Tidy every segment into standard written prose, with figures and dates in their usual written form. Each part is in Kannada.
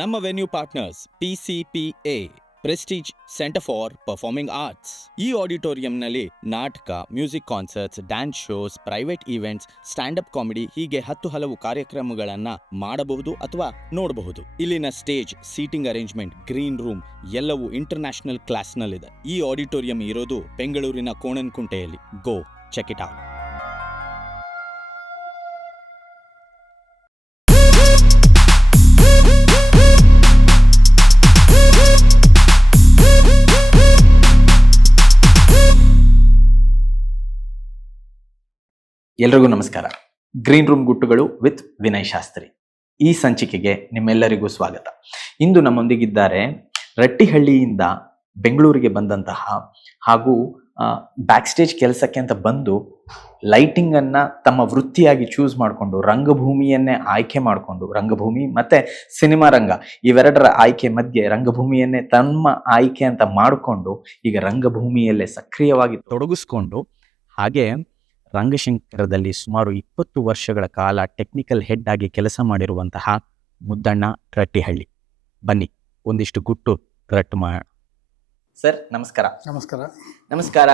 ನಮ್ಮ venue partners PCPA prestige centre for performing arts. ಈ ಆಡಿಟೋರಿಯಂನಲ್ಲಿ ನಾಟಕ, music concerts, dance shows, private events, stand up comedy ಹೀಗೆ 10 ಹಲವು ಕಾರ್ಯಕ್ರಮಗಳನ್ನ ಮಾಡಬಹುದು ಅಥವಾ ನೋಡಬಹುದು. ಇಲ್ಲಿನ stage, seating arrangement, green room ಎಲ್ಲವೂ ಇಂಟರ್ನ್ಯಾಷನಲ್ ಕ್ಲಾಸ್ನಲ್ಲಿದೆ. ಈ ಆಡಿಟೋರಿಯಂ ಇರೋದು ಬೆಂಗಳೂರಿನ ಕೋಣನಕುಂಟೆಯಲ್ಲಿ. Go check it out. ಎಲ್ರಿಗೂ ನಮಸ್ಕಾರ. ಗ್ರೀನ್ ರೂಮ್ ಗುಟ್ಟುಗಳು ವಿತ್ ವಿನಯ್ ಶಾಸ್ತ್ರಿ ಈ ಸಂಚಿಕೆಗೆ ನಿಮ್ಮೆಲ್ಲರಿಗೂ ಸ್ವಾಗತ. ಇಂದು ನಮ್ಮೊಂದಿಗಿದ್ದಾರೆ ರಟ್ಟಿಹಳ್ಳಿಯಿಂದ ಬೆಂಗಳೂರಿಗೆ ಬಂದಂತಹ ಹಾಗೂ ಬ್ಯಾಕ್ ಸ್ಟೇಜ್ ಕೆಲಸಕ್ಕೆ ಅಂತ ಬಂದು ಲೈಟಿಂಗ್ ಅನ್ನ ತಮ್ಮ ವೃತ್ತಿಯಾಗಿ ಚೂಸ್ ಮಾಡಿಕೊಂಡು ರಂಗಭೂಮಿಯನ್ನೇ ಆಯ್ಕೆ ಮಾಡಿಕೊಂಡು, ರಂಗಭೂಮಿ ಮತ್ತೆ ಸಿನಿಮಾ ರಂಗ ಇವೆರಡರ ಆಯ್ಕೆ ಮಧ್ಯೆ ರಂಗಭೂಮಿಯನ್ನೇ ತಮ್ಮ ಆಯ್ಕೆ ಅಂತ ಮಾಡಿಕೊಂಡು ಈಗ ರಂಗಭೂಮಿಯಲ್ಲೇ ಸಕ್ರಿಯವಾಗಿ ತೊಡಗಿಸ್ಕೊಂಡು, ಹಾಗೆ ರಂಗಶಂಕರದಲ್ಲಿ ಸುಮಾರು 20 ವರ್ಷಗಳ ಕಾಲ ಟೆಕ್ನಿಕಲ್ ಹೆಡ್ ಆಗಿ ಕೆಲಸ ಮಾಡಿರುವಂತಹ ಮುದ್ದಣ್ಣ ರಟ್ಟಿಹಳ್ಳಿ. ಬನ್ನಿ ಒಂದಿಷ್ಟು ಗುಟ್ಟು ರಟ್ಟು ಮಾಡೋಣ. ಸರ್ ನಮಸ್ಕಾರ. ನಮಸ್ಕಾರ. ನಮಸ್ಕಾರ.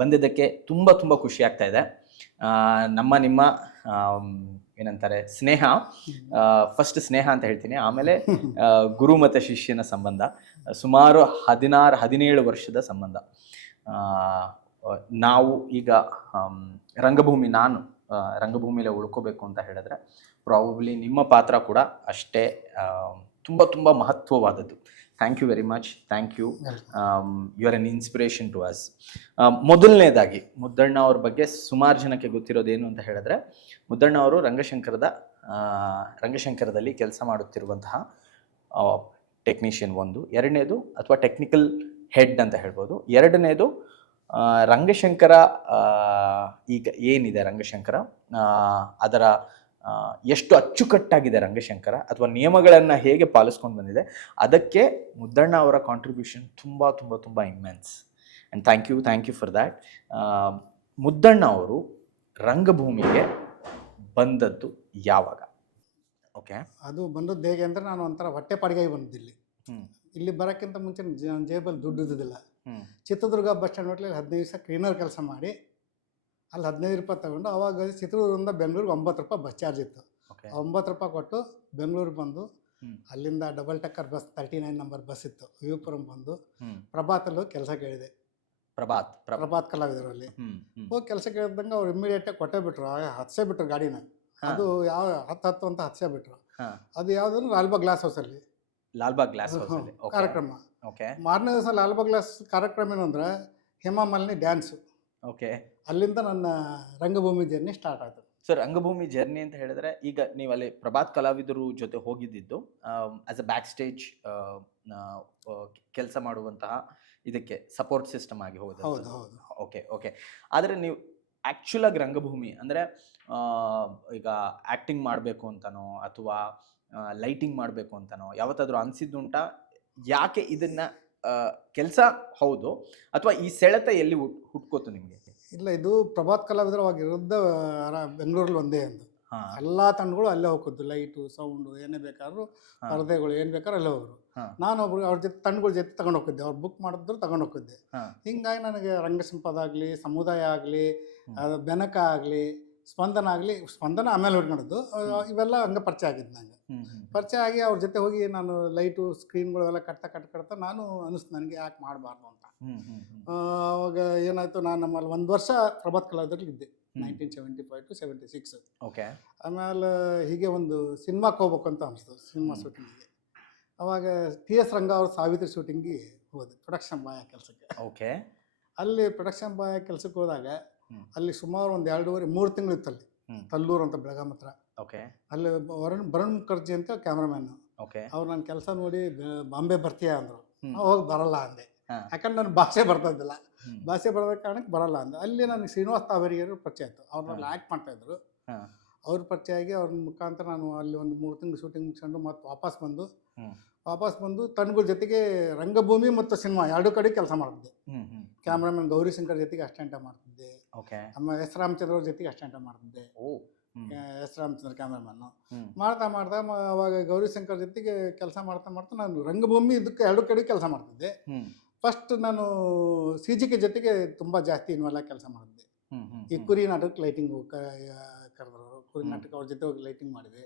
ಬಂದಿದ್ದಕ್ಕೆ ತುಂಬಾ ತುಂಬಾ ಖುಷಿ ಆಗ್ತಾ ಇದೆ. ನಿಮ್ಮ ಏನಂತಾರೆ ಸ್ನೇಹ, ಫಸ್ಟ್ ಸ್ನೇಹ ಅಂತ ಹೇಳ್ತೀನಿ, ಆಮೇಲೆ ಗುರು ಮತ್ತು ಶಿಷ್ಯನ ಸಂಬಂಧ ಸುಮಾರು 16-17 ವರ್ಷದ ಸಂಬಂಧ. ನಾವು ಈಗ ನಾನು ರಂಗಭೂಮಿಲೇ ಉಳ್ಕೋಬೇಕು ಅಂತ ಹೇಳಿದ್ರೆ ಪ್ರಾಬಬ್ಲಿ ನಿಮ್ಮ ಪಾತ್ರ ಕೂಡ ಅಷ್ಟೇ ತುಂಬ ತುಂಬ ಮಹತ್ವವಾದದ್ದು. Thank you very much. Thank you. You are an inspiration to us. ಮೊದಲನೇದಾಗಿ ಮುದ್ದಣ್ಣ ಅವ್ರ ಬಗ್ಗೆ ಸುಮಾರು ಜನಕ್ಕೆ ಗೊತ್ತಿರೋದೇನು ಅಂತ ಹೇಳಿದ್ರೆ, ಮುದ್ದಣ್ಣ ಅವರು ರಂಗಶಂಕರದಲ್ಲಿ ಕೆಲಸ ಮಾಡುತ್ತಿರುವಂತಹ ಟೆಕ್ನಿಷಿಯನ್ ಒಂದು. ಎರಡನೇದು ಅಥವಾ ಟೆಕ್ನಿಕಲ್ ಹೆಡ್ ಅಂತ ಹೇಳ್ಬೋದು. ಎರಡನೇದು ರಂಗಶಂಕರ, ಈಗ ಏನಿದೆ ರಂಗಶಂಕರ, ಅದರ ಎಷ್ಟು ಅಚ್ಚುಕಟ್ಟಾಗಿದೆ ರಂಗಶಂಕರ ಅಥವಾ ನಿಯಮಗಳನ್ನು ಹೇಗೆ ಪಾಲಿಸ್ಕೊಂಡು ಬಂದಿದೆ, ಅದಕ್ಕೆ ಮುದ್ದಣ್ಣ ಅವರ ಕಾಂಟ್ರಿಬ್ಯೂಷನ್ ತುಂಬ ತುಂಬ ತುಂಬ immense. And thank you for that. Muddanna ಅವರು ರಂಗಭೂಮಿಗೆ ಬಂದದ್ದು ಯಾವಾಗ? ಓಕೆ, ಅದು ಬಂದದ್ದು ಹೇಗೆ ಅಂದರೆ, ನಾನು ಒಂಥರ ಹೊಟ್ಟೆಪಾಡಿಗಾಗಿ ಬಂದಿದ್ದಿಲ್ಲಿ. ಇಲ್ಲಿ ಬರೋಕ್ಕಿಂತ ಮುಂಚೆ ಜೇಬಲ್ಲಿ ದುಡ್ಡು ಇದ್ದಿದ್ದಿಲ್ಲ. ಚಿತ್ರದುರ್ಗ ಬಸ್ ಸ್ಟ್ಯಾಂಡ್ ಹೋಟ್ಲಲ್ಲಿ 15 ದಿವಸ ಕ್ಲೀನರ್ ಕೆಲಸ ಮಾಡಿ ಅಲ್ಲಿ 15 ರೂಪಾಯಿ ತಗೊಂಡು, ಅವಾಗ ಚಿತ್ರದುರ್ಗದಿಂದ ಬೆಂಗಳೂರಿಗೆ 9 ರೂಪಾಯಿ ಬಸ್ ಚಾರ್ಜ್ ಇತ್ತು. 9 ರೂಪಾಯಿ ಕೊಟ್ಟು ಬೆಂಗಳೂರಿಗೆ ಬಂದು ಅಲ್ಲಿಂದ ಡಬಲ್ ಟಕ್ಕರ್ ಬಸ್ 39 ನಂಬರ್ ಬಸ್ ಇತ್ತು, ವಿವಿಪುರಂ ಬಂದು ಪ್ರಭಾತಲ್ಲೂ ಕೆಲಸ ಕೇಳಿದೆ. ಪ್ರಭಾತ್ ಕಲಾವಿದರಲ್ಲಿ ಹೋಗಿ ಕೆಲಸ ಕೇಳಿದಂಗೆ ಅವ್ರು ಇಮ್ಮಿಡಿಯೇಟಾಗಿ ಕೊಟ್ಟೇ ಬಿಟ್ರು. ಹತ್ಸೇ ಬಿಟ್ರು ಗಾಡಿನ. ಅದು ಯಾವ 10 ಅಂತ ಹತ್ಸೇ ಬಿಟ್ರು. ಅದು ಯಾವುದಂದ್ರೆ ಲಾಲ್ಬಾಗ್ ಗ್ಲಾಸ್ ಹೌಸಲ್ಲಿ ಕಾರ್ಯಕ್ರಮ. ಮಾರನೇ ದಿವಸ ಲಾಲ್ಬಾಗ್ ಗ್ಲಾಸ್ ಕಾರ್ಯಕ್ರಮ ಏನು ಅಂದರೆ ಹೇಮಾ ಮಾಲಿನಿ ಡ್ಯಾನ್ಸು. ಅಲ್ಲಿಂದ ನನ್ನ ರಂಗಭೂಮಿ ಜರ್ನಿ ಸ್ಟಾರ್ಟ್ ಆಯಿತು. ಸರ್, ರಂಗಭೂಮಿ ಜರ್ನಿ ಅಂತ ಹೇಳಿದ್ರೆ, ಈಗ ನೀವು ಅಲ್ಲಿ ಪ್ರಭಾತ್ ಕಲಾವಿದರು ಜೊತೆ ಹೋಗಿದ್ದು ಆಸ್ ಅ ಬ್ಯಾಕ್ ಸ್ಟೇಜ್ ಕೆಲಸ ಮಾಡುವಂತಹ ಇದಕ್ಕೆ ಸಪೋರ್ಟ್ ಸಿಸ್ಟಮ್ ಆಗಿ ಹೋದ. ಓಕೆ. ಆದರೆ ನೀವು ಆ್ಯಕ್ಚುಲ್ ಆಗಿ ರಂಗಭೂಮಿ ಅಂದರೆ ಈಗ ಆ್ಯಕ್ಟಿಂಗ್ ಮಾಡಬೇಕು ಅಂತನೋ ಅಥವಾ ಲೈಟಿಂಗ್ ಮಾಡಬೇಕು ಅಂತನೋ ಯಾವತ್ತಾದರೂ ಅನಿಸಿದ್ದುಂಟಾ? ಯಾಕೆ ಇದನ್ನ ಕೆಲಸ ಹೌದು ಅಥವಾ ಈ ಸೆಳೆತ ಎಲ್ಲಿ ಹುಟ್ಕೋತು ನಿಮಗೆ? ಇಲ್ಲ, ಇದು ಪ್ರಭಾತ್ ಕಲಾವಿದರು ಅವಾಗ ಇರೋದು ಬೆಂಗಳೂರಲ್ಲಿ ಒಂದೇ ಅಂತ. ಎಲ್ಲ ತಂಡಗಳು ಅಲ್ಲೇ ಹೋಗ್ತಿದ್ದು. ಲೈಟು, ಸೌಂಡು, ಏನೇ ಬೇಕಾದ್ರೂ, ಪರದೆಗಳು ಏನು ಬೇಕಾದ್ರೂ ಅಲ್ಲೇ ಹೋದ್ರು. ನಾನೊಬ್ರು ಅವ್ರ ಜೊತೆ ತಂಡಗಳ ಜೊತೆ ತಗೊಂಡು ಹೋಗ್ತಿದ್ದೆ. ಅವ್ರು ಬುಕ್ ಮಾಡಿದ್ರು ತಗೊಂಡು ಹೋಗ್ತಿದ್ದೆ. ಹಿಂಗಾಗಿ ನನಗೆ ರಂಗಸಂಪದ ಆಗಲಿ, ಸಮುದಾಯ ಆಗಲಿ, ಬೆನಕ ಆಗಲಿ, ಸ್ಪಂದನ ಆಗಲಿ, ಸ್ಪಂದನ ಆಮೇಲೆ ಹೊಡ್ಕೊಂಡಿದ್ದು, ಇವೆಲ್ಲ ಹಂಗೆ ಪರಿಚಯ ಆಗಿದ್ದು ನನಗೆ. ಪರಿಚಯ ಆಗಿ ಅವ್ರ ಜೊತೆ ಹೋಗಿ ನಾನು ಲೈಟು, ಸ್ಕ್ರೀನ್ಗಳೆಲ್ಲ ಕಟ್ತಾ ನಾನು ಅನ್ನಿಸ್ತು ನನಗೆ ಯಾಕೆ ಮಾಡಬಾರ್ದು ಅಂತ. ಅವಾಗ ಏನಾಯಿತು, ನಾನು ನಮ್ಮಲ್ಲಿ 1 ವರ್ಷ ಪ್ರಭಾತ್ ಕಲಾವಿದರಲ್ಲಿ ಇದ್ದೆ, 1975 to 76. ಆಮೇಲೆ ಹೀಗೆ ಒಂದು ಸಿನಿಮಾಕ್ಕೆ ಹೋಗ್ಬೇಕು ಅಂತ ಅನಿಸ್ತು, ಸಿನಿಮಾ ಶೂಟಿಂಗಿಗೆ. ಅವಾಗ TS ರಂಗ ಅವ್ರ ಸಾವಿತ್ರಿ ಶೂಟಿಂಗಿಗೆ ಹೋದೆ, ಪ್ರೊಡಕ್ಷನ್ ಬಾಯ್ ಕೆಲಸಕ್ಕೆ. ಅಲ್ಲಿ ಪ್ರೊಡಕ್ಷನ್ ಬಾಯ್ ಕೆಲಸಕ್ಕೆ ಹೋದಾಗ ಅಲ್ಲಿ ಸುಮಾರು ಒಂದು 2.5-3 ತಿಂಗಳು ಇತ್ತು ಅಲ್ಲಿ, ತಲ್ಲೂರು ಅಂತ ಬೆಳಗಾಂ ಹತ್ರ. ಅಲ್ಲಿ ಬರಣ್ ಮುಖರ್ಜಿ ಅಂತ ಕ್ಯಾಮ್ರಾಮ್ಯಾನು. ಅವ್ರು ನನ್ನ ಕೆಲಸ ನೋಡಿ ಬಾಂಬೆ ಬರ್ತೀಯಾ ಅಂದರು. ಹೋಗಿ ಬರಲ್ಲ ಅಂದೆ, ಯಾಕಂದ್ರೆ ನನ್ನ ಭಾಷೆ ಬರ್ತಿದ್ದಿಲ್ಲ. ಭಾಷೆ ಬರೋದ ಕಾರಣಕ್ಕೆ ಬರಲ್ಲ ಅಂದೆ. ಅಲ್ಲಿ ನನಗೆ ಶ್ರೀನಿವಾಸ್ ತಾವೇರಿಯವರು ಪರಿಚಯ ಆಯಿತು. ಅವ್ರನ್ನ ಆ್ಯಕ್ಟ್ ಮಾಡ್ತಾಯಿದ್ರು. ಅವ್ರ ಪರಿಚಯ ಆಗಿ ಅವ್ರ ಮುಖಾಂತರ ನಾನು ಅಲ್ಲಿ ಒಂದು 3 ತಿಂಗಳು ಶೂಟಿಂಗ್ ಮುಗಿಸ್ಕೊಂಡು ಮತ್ತೆ ವಾಪಸ್ ಬಂದು ವಾಪಸ್ ಬಂದು ತಂಡಗಳ ಜೊತೆಗೆ ರಂಗಭೂಮಿ ಮತ್ತು ಸಿನಿಮಾ ಎರಡು ಕಡೆ ಕೆಲಸ ಮಾಡ್ತಿದ್ದೆ. ಕ್ಯಾಮ್ರಾಮನ್ ಗೌರಿಶಂಕರ್ ಜೊತೆಗೆ ಅಸ್ಟೆಂಟ ಮಾಡ್ತಿದ್ದೆ. ಓಕೆ. ಆಮೇಲೆ ಎಸ್ ರಾಮಚಂದ್ರ ಅವ್ರ ಜೊತೆಗೆ ಅಸ್ಟೆಂಟ ಮಾಡ್ತಿದ್ದೆ. ಎಸ್ ರಾಮಚಂದ್ರ ಕ್ಯಾಮ್ರಾಮನ್ನು ಮಾಡ್ತಾ ಮಾಡ್ತಾ ಅವಾಗ ಗೌರಿಶಂಕರ್ ಜೊತೆಗೆ ಕೆಲಸ ಮಾಡ್ತಾ ಮಾಡ್ತಾ ನಾನು ರಂಗಭೂಮಿ ಇದಕ್ಕೆ ಎರಡು ಕಡೆ ಕೆಲಸ ಮಾಡ್ತಿದ್ದೆ. ಫಸ್ಟ್ ನಾನು CGK ಜೊತೆಗೆ ತುಂಬ ಜಾಸ್ತಿ ಇನ್ವಾಲ್ವ್ ಕೆಲಸ ಮಾಡಿದ್ದೆ. ಈ ಕುರಿ ನಾಟಕಕ್ಕೆ ಲೈಟಿಂಗ್ ಕರೆದ್ರು, ಕುರಿ ನಾಟಕ ಅವ್ರ ಜೊತೆ ಹೋಗಿ ಲೈಟಿಂಗ್ ಮಾಡಿದೆ.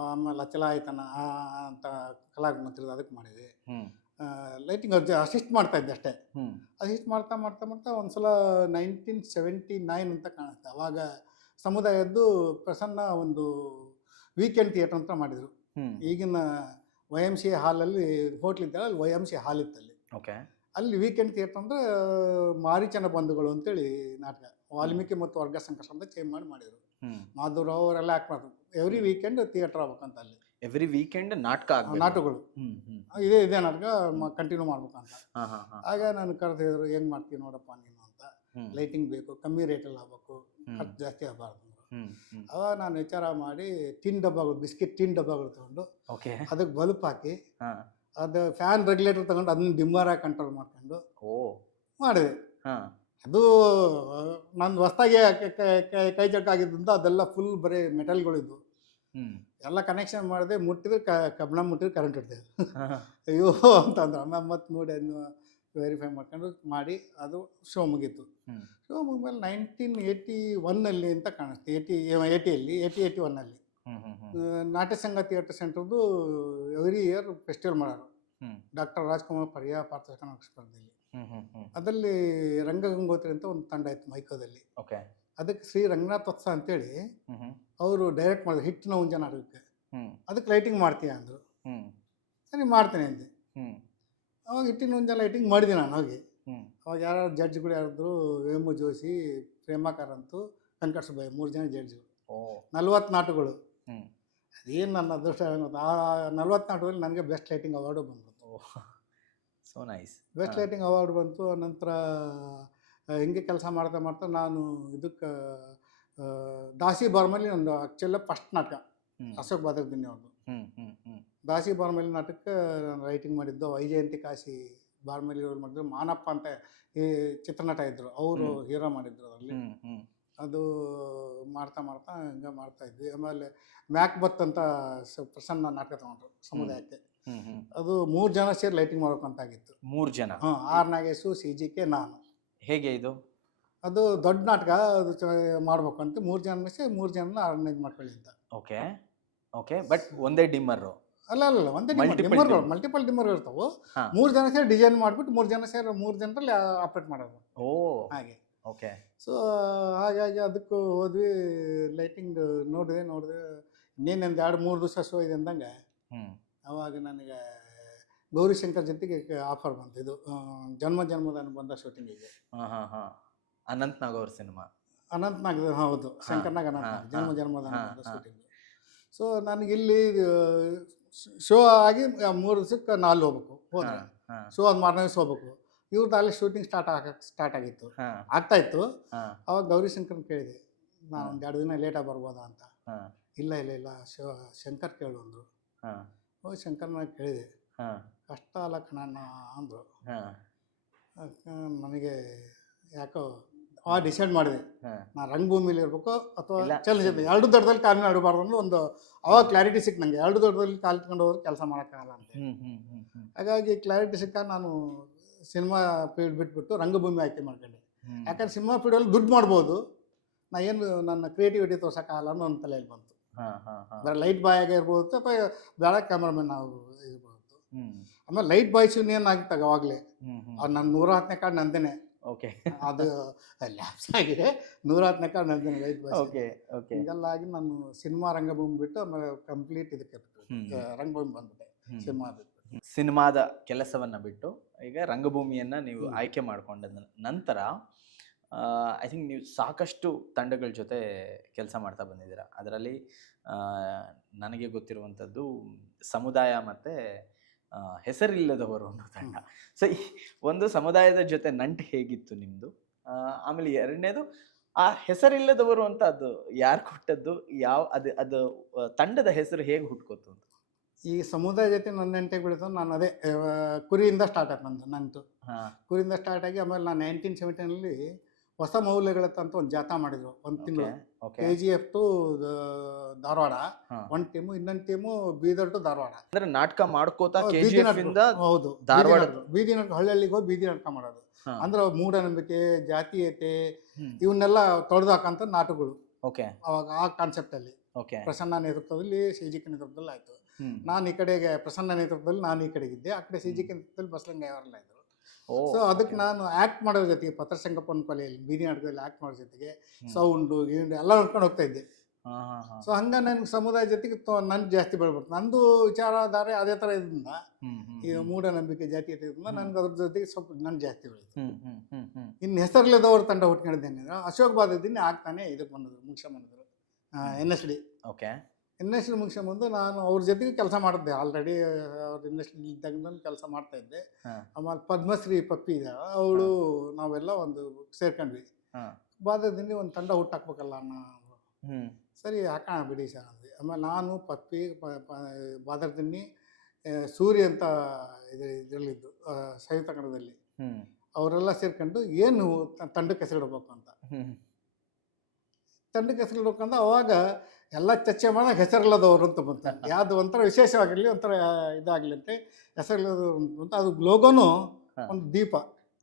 ಆಮೇಲೆ ಅಚಲ ಆಯ್ತನ ಅಂತ ಕಲಾವಿದ್ರು ಅದಕ್ಕೆ ಮಾಡಿದೆ. ಲೈಟಿಂಗ್ ಅವ್ರ ಅಸಿಸ್ಟ್ ಮಾಡ್ತಾ ಇದ್ದೆ ಅಷ್ಟೇ. ಅಸಿಸ್ಟ್ ಮಾಡ್ತಾ ಮಾಡ್ತಾ ಮಾಡ್ತಾ ಒಂದ್ಸಲ 1979 ಅಂತ ಕಾಣುತ್ತೆ. ಅವಾಗ ಸಮುದಾಯದ್ದು ಪ್ರಸನ್ನ ಒಂದು ವೀಕೆಂಡ್ ಥಿಯೇಟರ್ ಅಂತ ಮಾಡಿದರು. ಈಗಿನ YMCA ಹಾಲಲ್ಲಿ ಹೋಟ್ಲ್ ಇದ್ದಾಗ ಅಲ್ಲಿ YMCA ಹಾಲ್ ಇತ್ತಲ್ಲಿ. ಓಕೆ. ಅಲ್ಲಿ ವೀಕೆಂಡ್ ಥಿಯೇಟರ್ ಅಂದರೆ ಮಾರೀಚನ ಬಂಧುಗಳು ಅಂತೇಳಿ ನಾಟಕ ವಾಲ್ಮೀಕಿ ಮತ್ತು ವರ್ಗ ಸಂಕಷ್ಟ ಅಂತ ಚೇಂಜ್ ಮಾಡಿದರು. ಮಾಧುರಾವ್ ಅವರೆಲ್ಲ ಆ್ಯಕ್ಟ್ ಮಾಡಿದ್ರು. ಎವ್ರಿ ವೀಕೆಂಡ್ ಥಿಯೇಟರ್ ಆಗ್ಬೇಕಂತ ಅಲ್ಲಿ ಎವ್ರಿ ವೀಕೆಂಡ್ ನಾಟಕಗಳು ಇದೇ ನಾಟಕ ಕಂಟಿನ್ಯೂ ಮಾಡ್ಬೇಕಂತ. ಆಗ ನಾನು ಕರೆದಿದ್ರು, ಹೆಂಗೆ ಮಾಡ್ತೀವಿ ನೋಡಪ್ಪ ನೀನು ಅಂತ. ಲೈಟಿಂಗ್ ಬೇಕು, ಕಮ್ಮಿ ರೇಟಲ್ಲಿ ಆಗ್ಬೇಕು, ಖರ್ಚು ಜಾಸ್ತಿ ಆಗಬಾರ್ದು. ಅವಾಗ ನಾನು ವಿಚಾರ ಮಾಡಿ ಬಿಸ್ಕಿಟ್ ಟಿನ್ ಡಬ್ಬಗಳು ತಗೊಂಡು ಅದಕ್ಕೆ ಬಲ್ಪ್ ಹಾಕಿ ಅದು ಫ್ಯಾನ್ ರೆಗ್ಯುಲೇಟರ್ ತಗೊಂಡು ಅದನ್ನ ಡಿಮ್ಮರ್ ಆಗಿ ಕಂಟ್ರೋಲ್ ಮಾಡ್ಕೊಂಡು ಮಾಡಿದೆ. ಅದು ನಂದು ಹೊಸ್ದಾಗಿ ಕೈ ಚಕ್ಕಾಗಿದ್ದರಿಂದ ಅದೆಲ್ಲ ಫುಲ್ ಬರೀ ಮೆಟಲ್ಗಳಿದ್ವು. ಎಲ್ಲ ಕನೆಕ್ಷನ್ ಮಾಡಿದೆ, ಮುಟ್ಟಿದ್ರೆ ಕಬ್ಬಣ ಮುಟ್ಟಿದ್ರೆ ಕರೆಂಟ್ ಇರ್ತದೆ. ಅಯ್ಯೋ ಅಂತಂದ್ರೆ ಆಮೇಲೆ ಮತ್ತೆ ನೋಡಿ ಅದನ್ನು ವೆರಿಫೈ ಮಾಡ್ಕೊಂಡು ಮಾಡಿ ಅದು ಶೋ ಮುಗೀತು. ಶೋ ಮುಗಿದ್ಮೇಲೆ 1981 ಅಂತ ಕಾಣಿಸ್ತು. 81 ನಾಟ್ಯ ಸಂಘ ಥಿಯೇಟರ್ ಸೆಂಟರ್ದು ಎವ್ರಿ ಇಯರ್ ಫೆಸ್ಟಿವಲ್ ಮಾಡೋರು. ಡಾಕ್ಟರ್ ರಾಜ್ಕುಮಾರ್ ಪರ್ಯಾಯ ಪಾತ್ರಕನ ಸ್ಪರ್ಧೆಯಲ್ಲಿ ಅದರಲ್ಲಿ ರಂಗಗಂಗೋತ್ರಿ ಅಂತ ಒಂದು ತಂಡ ಇತ್ತು ಮೈಕೋದಲ್ಲಿ. ಅದಕ್ಕೆ ಶ್ರೀ ರಂಗನಾಥೋತ್ಸವ ಅಂತೇಳಿ ಅವರು ಡೈರೆಕ್ಟ್ ಮಾಡಿದ್ರು ಹಿಟ್ಟಿನ ಹುಂಜ ನಾಟಕಕ್ಕೆ. ಅದಕ್ಕೆ ಲೈಟಿಂಗ್ ಮಾಡ್ತೀಯ ಅಂದರು. ಸರಿ ಮಾಡ್ತೇನೆ ಅಂದೆ. ಅವಾಗ ಹಿಟ್ಟಿನ ಹುಂಜ ಲೈಟಿಂಗ್ ಮಾಡಿದೆ ನಾನು ಹೋಗಿ. ಅವಾಗ ಯಾರು ಜಡ್ಜ್ಗಳು ಯಾರಿದ್ರು, ವೇಮು ಜೋಶಿ, ಪ್ರೇಮಾಕರ್ ಅಂತೂ, ವೆಂಕಟ ಸುಬ್ಬಯ್ಯ, 3 ಜನ ಜಡ್ಜ್ಗಳು. 40 ನಾಟಕಗಳು. ಅದೇನು ನನ್ನ ಅದೃಷ್ಟ. ಆ 40 ನಾಟಕದಲ್ಲಿ ನನಗೆ ಬೆಸ್ಟ್ ಲೈಟಿಂಗ್ ಅವಾರ್ಡು ಬಂದ್ಬಿಡ್ತು. So nice. Best lighting award ಬಂತು. ನಂತರ ಹಿಂಗೆ ಕೆಲಸ ಮಾಡ್ತಾ ಮಾಡ್ತಾ ನಾನು ಇದಕ್ಕೆ ದಾಸಿ ಬಾರ್ಮಲ್ಲಿ ಒಂದು ಆ್ಯಕ್ಚುಲಿ ಫಸ್ಟ್ ನಾಟಕ ಅಶೋಕ್ ಬಾದರ್ದಿನ್ನಿ ಅವ್ರದ್ದು. ದಾಸಿ ಬಾರ್ಮಲ್ಲಿ ನಾಟಕಕ್ಕೆ ನಾನು ರೈಟಿಂಗ್ ಮಾಡಿದ್ದು. ವೈಜಯಂತಿ ಕಾಶಿ ಬಾರ್ಮಲ್ಲಿ ಅವ್ರು ಮಾಡಿದ್ರು. ಮಾನಪ್ಪ ಅಂತ ಈ ಚಿತ್ರನಟ ಇದ್ದರು, ಅವರು ಹೀರೋ ಮಾಡಿದ್ರು ಅದರಲ್ಲಿ. ಅದು ಮಾಡ್ತಾ ಮಾಡ್ತಾ ಹಿಂಗೆ ಮಾಡ್ತಾಯಿದ್ವಿ. ಆಮೇಲೆ ಮ್ಯಾಕ್ಬತ್ ಅಂತ ಪ್ರಸನ್ನ ನಾಟಕ ತಗೊಂಡ್ರು ಸಮುದಾಯಕ್ಕೆ. ಅದು 3 ಜನ ಸೇರಿ ಲೈಟಿಂಗ್ ಮಾಡ್ಬೇಕಂತಾಗಿತ್ತು. 3 ಜನ? ಆರ್ ನಾಗೇಶು, CGK, ನಾನು. ಹೇಗೆ ಇದು? ಅದು ದೊಡ್ಡ ನಾಟಕ, ಅದು ಮಾಡ್ಬೇಕು ಅಂತ 3 ಜನ ಸೇರಿ 3 ಜನ ಆರ್ಗನೈಸ್ ಮಾಡ್ಕೊಳ್ಳಿ ಅಂತ. Okay okay. ಬಟ್ ಒಂದೇ ಡಿಮ್ಮರು? ಅಲ್ಲ, ಒಂದೇ ಮಲ್ಟಿಪಲ್ ಡಿಮ್ಮರ್ ಇರ್ತಾವೆ. 3 ಜನ ಸೇರಿ ಡಿಸೈನ್ ಮಾಡಿಬಿಟ್ಟು 3 ಜನ ಸೇರಿ 3 ಜನರಲ್ಲಿ ಆಪ್ರೇಟ್ ಮಾಡೋದು. ಹಾಗೆ. ಓಕೆ. ಸೊ ಹಾಗಾಗಿ ಅದಕ್ಕೂ ಹೋದ್ವಿ. ಲೈಟಿಂಗ್ ನೋಡಿದೆ. ಇನ್ನೇನೊಂದು 2-3 ದಿವಸ ಶೋ ಇದೆ ಅಂದಂಗೆ ಅವಾಗ ನನಗೆ ಗೌರಿಶಂಕರ್ ಜೊತೆಗೆ ಆಫರ್ ಬಂತು. ಇದು ಜನ್ಮದ ಅನುಬಂಧ ಶೂಟಿಂಗಿಗೆ. ಅನಂತ್ ನಾಗ್ ಅವ್ರ ಸಿನಿಮಾ. ಅನಂತ್ನಾಗ್, ಹೌದು, ಶಂಕರ್ನಾಗ್ ಅನಂತ್ನಾಗ್ ಜನ್ಮದ ಅನುಬಂಧ ಶೂಟಿಂಗ್. ಸೊ ನನಗಿಲ್ಲಿ ಶೋ ಆಗಿ 3 ದಿವಸಕ್ಕೆ 4 ಹೋಗ್ಬೇಕು. ಹೋದ್ರೆ ಶೋ ಅದು ಮಾರನೇ ದಿವಸ ಹೋಗ್ಬೇಕು. ಇವ್ರದ್ದು ಅಲ್ಲಿ ಶೂಟಿಂಗ್ ಸ್ಟಾರ್ಟ್ ಆಗಿತ್ತು, ಆಗ್ತಾಯಿತ್ತು. ಅವಾಗ ಗೌರಿಶಂಕರ್ನ ಕೇಳಿದೆ, ನಾನು ಒಂದು 2 ದಿನ ಲೇಟಾಗಿ ಬರ್ಬೋದಾ ಅಂತ. ಇಲ್ಲ ಶಂಕರ್ ಕೇಳು ಅಂದರು. ಹೋಗಿ ಶಂಕರ್ನ ಕೇಳಿದೆ. ಕಷ್ಟ ಅಲ್ಲ ಕಣ ಅಂದರು. ನನಗೆ ಯಾಕೋ ಡಿಸೈಡ್ ಮಾಡಿದೆ, ನಾನು ರಂಗಭೂಮಿಲಿ ಇರಬೇಕು ಅಥವಾ ಚಲನಚಿತ್ರ, 2 ದೊಡ್ಡದಲ್ಲಿ ಕಾಲಿನ ಆಡಬಾರ್ದು ಅನ್ನೋ ಒಂದು ಅವಾಗ ಕ್ಲಾರಿಟಿ ಸಿಕ್ತು ನನಗೆ. 2 ದೊಡ್ಡದಲ್ಲಿ ಕಾಲು ಇಟ್ಕೊಂಡು ಹೋದ್ರೆ ಕೆಲಸ ಮಾಡೋಕ್ಕಾಗಲ್ಲ ಅಂತ. ಹಾಗಾಗಿ ಕ್ಲಾರಿಟಿ ಸಿಕ್ಕ ನಾನು ಸಿನಿಮಾ ಫೀಲ್ಡ್ ಬಿಟ್ಬಿಟ್ಟು ರಂಗಭೂಮಿ ಆಯ್ಕೆ ಮಾಡ್ಕೊಂಡೆ. ಯಾಕಂದ್ರೆ ಸಿನಿಮಾ ಫೀಲ್ಡಲ್ಲಿ ದುಡ್ಡು ಮಾಡ್ಬೋದು, ನಾ ಏನು ನನ್ನ ಕ್ರಿಯೇಟಿವಿಟಿ ತೋರ್ಸೋಕ್ಕಾಗಲ್ಲ ಅನ್ನೋ ಒಂದು ತಲೆಯಲ್ಲಿ ಬಂತು. ಬರೀ ಲೈಟ್ ಬಾಯ್ ಆಗಿರ್ಬೋದು ಅಥವಾ ಬೇಡ ಕ್ಯಾಮ್ರಾಮನ್ ನಾವು ಇರ್ಬೋದು. ಆಮೇಲೆ ಲೈಟ್ ಬಾಯ್ಸ್ ಏನಾಗಿತ್ತಾಗ ಅವಾಗಲೇ ನನ್ನ 110ನೇ ಕಾರ್ಡ್ ನಂದೇನೆ. ಓಕೆ. ಅದು ಲ್ಯಾಪ್ಸ್ ಆಗಿದೆ. 110ನೇ ಕಾರ್ಡ್ ನಂದೇನೆ ಲೈಟ್ ಬಾಯ್ಸ್. ಇದೆಲ್ಲ ಆಗಿ ನಾನು ಸಿನಿಮಾ ರಂಗಭೂಮಿ ಬಿಟ್ಟು ಆಮೇಲೆ ಕಂಪ್ಲೀಟ್ ಇದಕ್ಕೆ ರಂಗಭೂಮಿ ಬಂದ್ಬಿಟ್ಟೆ. ಸಿನಿಮಾದ ಕೆಲಸವನ್ನ ಬಿಟ್ಟು ಈಗ ರಂಗಭೂಮಿಯನ್ನ ನೀವು ಆಯ್ಕೆ ಮಾಡ್ಕೊಂಡ ನಂತರ ಐ ಥಿಂಕ್ ನೀವು ಸಾಕಷ್ಟು ತಂಡಗಳ ಜೊತೆ ಕೆಲಸ ಮಾಡ್ತಾ ಬಂದಿದ್ದೀರಾ. ಅದರಲ್ಲಿ ನನಗೆ ಗೊತ್ತಿರುವಂಥದ್ದು ಸಮುದಾಯ ಮತ್ತು ಹೆಸರಿಲ್ಲದವರು ಅನ್ನೋ ತಂಡ. ಸೊ ಈ ಒಂದು ಸಮುದಾಯದ ಜೊತೆ ನಂಟು ಹೇಗಿತ್ತು ನಿಮ್ಮದು? ಆಮೇಲೆ ಎರಡನೇದು, ಆ ಹೆಸರಿಲ್ಲದವರು ಅಂತ ಅದು ಯಾರು ಕೊಟ್ಟದ್ದು, ಅದು ತಂಡದ ಹೆಸರು ಹೇಗೆ ಹುಟ್ಕೋತು ಅಂತ? ಈ ಸಮುದಾಯ ಜೊತೆ ನನ್ನ ನೆಂಟೆ ಬೆಳೆದು ನಾನು ಅದೇ ಕುರಿಯಿಂದ ಸ್ಟಾರ್ಟ್ ಆಯ್ತು ನಂದು ಹಾ ಕುರಿಯಿಂದ ಸ್ಟಾರ್ಟ್ ಆಗಿ ಆಮೇಲೆ ನಾನು 1970ನಲ್ಲಿ ಹೊಸ ಮೌಲ್ಯಗಳತ್ತ ಅಂತ ಒಂದು ಜಾಥಾ ಮಾಡಿದ್ರು ಒಂದು ತಿಂಗಳು. ಓಕೆ KGF ಟು ಧಾರವಾಡ ಹಾ. ಒಂದು ಟೀಮು, ಇನ್ನೊಂದು ಟೀಮು ಬೀದರ್ ಟು ಧಾರವಾಡ. ಅಂದ್ರೆ ನಾಟಕ ಮಾಡ್ಕೋತಾ ಬೀದಿ KGF ನಾಟಕ. ಇಂದ ಹೌದು, ಧಾರವಾಡ. ಬೀದಿ ನಾಟಕ ಹಳ್ಳಿಗೆ ಹೋಗಿ ಬೀದಿ ನಾಟಕ ಮಾಡೋದು. ಹಾ. ಅಂದ್ರೆ ಮೂಢನಂಬಿಕೆ, ಜಾತೀಯತೆ ಹ್ಮ್. ಇವನ್ನೆಲ್ಲ ತೊಡೆದು ಹಾಕಂತ ನಾಟಕಗಳು ಓಕೆ ಅವಾಗ ಆ ಕಾನ್ಸೆಪ್ಟಲ್ಲಿ. ಓಕೆ ಪ್ರಸನ್ನ ನೇತೃತ್ವದಲ್ಲಿ CGK ನೇತೃತ್ವದಲ್ಲಿ ಆಯಿತು. ಹ್ಮ್ ನಾನು ಈ ಕಡೆಗೆ ಪ್ರಸನ್ನ ನೇತೃತ್ವದಲ್ಲಿ ನಾನು ಈ ಕಡೆಗಿದ್ದೆ, ಆ ಕಡೆ CGK ನೇತೃತ್ವದಲ್ಲಿ ಬಸಲಿಂಗಯ್ಯ ಅವರೆಲ್ಲ ಇದ್ದರು. ಓ ಸೊ ಅದಕ್ಕೆ ನಾನು ಆ್ಯಕ್ಟ್ ಮಾಡೋದ್ರ ಜೊತೆಗೆ ಪತ್ರಸಂಗಪ್ಪನ ಕೊಲೆಯಲ್ಲಿ ಬೀದಿ ನಾಟಕದಲ್ಲಿ ಆ್ಯಕ್ಟ್ ಮಾಡೋ ಜೊತೆಗೆ ಸೌಂಡು ಗೀಂಡು ಎಲ್ಲ ನೋಡ್ಕೊಂಡು ಹೋಗ್ತಾ ಇದ್ದೆ. ಹಾ ಹಾ ಹಾ ಸೊ ಹಂಗೆ ನನ್ನ ಸಮುದಾಯ ಜೊತೆಗೆ ನನ್ಗೆ ಜಾಸ್ತಿ ಬೆಳ್ಬಿಡ್ತು. ನಂದು ವಿಚಾರಧಾರೆ ಅದೇ ಥರ ಇದರಿಂದ ಹ್ಮ್ ಹ್ಮ್ ಈ ಮೂಢನಂಬಿಕೆ ಜಾತೀಯತೆ ಇದರಿಂದ ನನಗೆ ಅದ್ರ ಜೊತೆಗೆ ಸ್ವಲ್ಪ ನನ್ನ ಜಾಸ್ತಿ ಬೆಳೀತು. ಹ್ಮ್ ಹ್ಮ್ ಹ್ಮ್ ಹ್ಮ್ ಇನ್ನು ಹೆಸರ್ಲೆದವ್ರ ತಂಡ ಹುಟ್ಕೊಂಡಿದ್ದೇನೆ ಅಂದ್ರೆ ಅಶೋಕ್ ಬಾದದ್ದೀನಿ ಆಗ್ತಾನೆ ಇದಕ್ಕೆ ಬಂದಿದ್ರು, ಮುಗಿಸ್ಕೊಂಬಂದಿದ್ರು NSD. ಓಕೆ NSD ಮುಗಿಸ್ಕೊಂಬಂದು ನಾನು ಅವ್ರ ಜೊತೆಗೆ ಕೆಲಸ ಮಾಡಿದ್ದೆ. ಆಲ್ರೆಡಿ ಅವ್ರ NSD ಇದ್ದಾಗ ಕೆಲಸ ಮಾಡ್ತಾ ಇದ್ದೆ. ಹಾ. ಆಮೇಲೆ ಪದ್ಮಶ್ರೀ ಪಪ್ಪಿ ಇದ್ದಾಳೆ, ಅವಳು ನಾವೆಲ್ಲ ಒಂದು ಸೇರ್ಕೊಂಡ್ವಿ. ಹಾ. ಬಾದದಿಂದ ಒಂದು ತಂಡ ಹುಟ್ಟಾಕ್ಬೇಕಲ್ಲ ಅನ್ನೋ, ಹ್ಮ್ ಸರಿ ಹಾಕೋಣ ಬಿಡಿ ಸರ್ ಅಂದ್ವಿ. ಆಮೇಲೆ ನಾನು ಪಪ್ಪಿ ಬಾದರ್ದಿನ್ನಿ ಸೂರ್ಯ ಅಂತ ಇದರಲ್ಲಿದ್ದು ಸಂಯುಕ್ತ ಕನ್ನಡದಲ್ಲಿ ಹ್ಮ್ ಅವರೆಲ್ಲ ಸೇರ್ಕೊಂಡು ಏನು ತಂಡಕ್ಕೆ ಹೆಸರಿಡ್ಬೇಕು ಅಂತ. ಹ್ಮ್ ತಂಡಕ್ಕೆ ಹೆಸರಿಡ್ಬೇಕು ಅಂತ ಅವಾಗ ಎಲ್ಲ ಚರ್ಚೆ ಮಾಡೋ ಹೆಸರಿಲ್ಲದವರು ಅಂತ ಬಂತು. ಯಾವುದು ಒಂಥರ ವಿಶೇಷವಾಗಿರಲಿ, ಒಂಥರ ಇದಾಗಲಿ ಅಂತ ಹೆಸರಿಲ್ಲದವರು ಅಂತ. ಅದು ಲೋಗೋನು ಒಂದು ದೀಪ,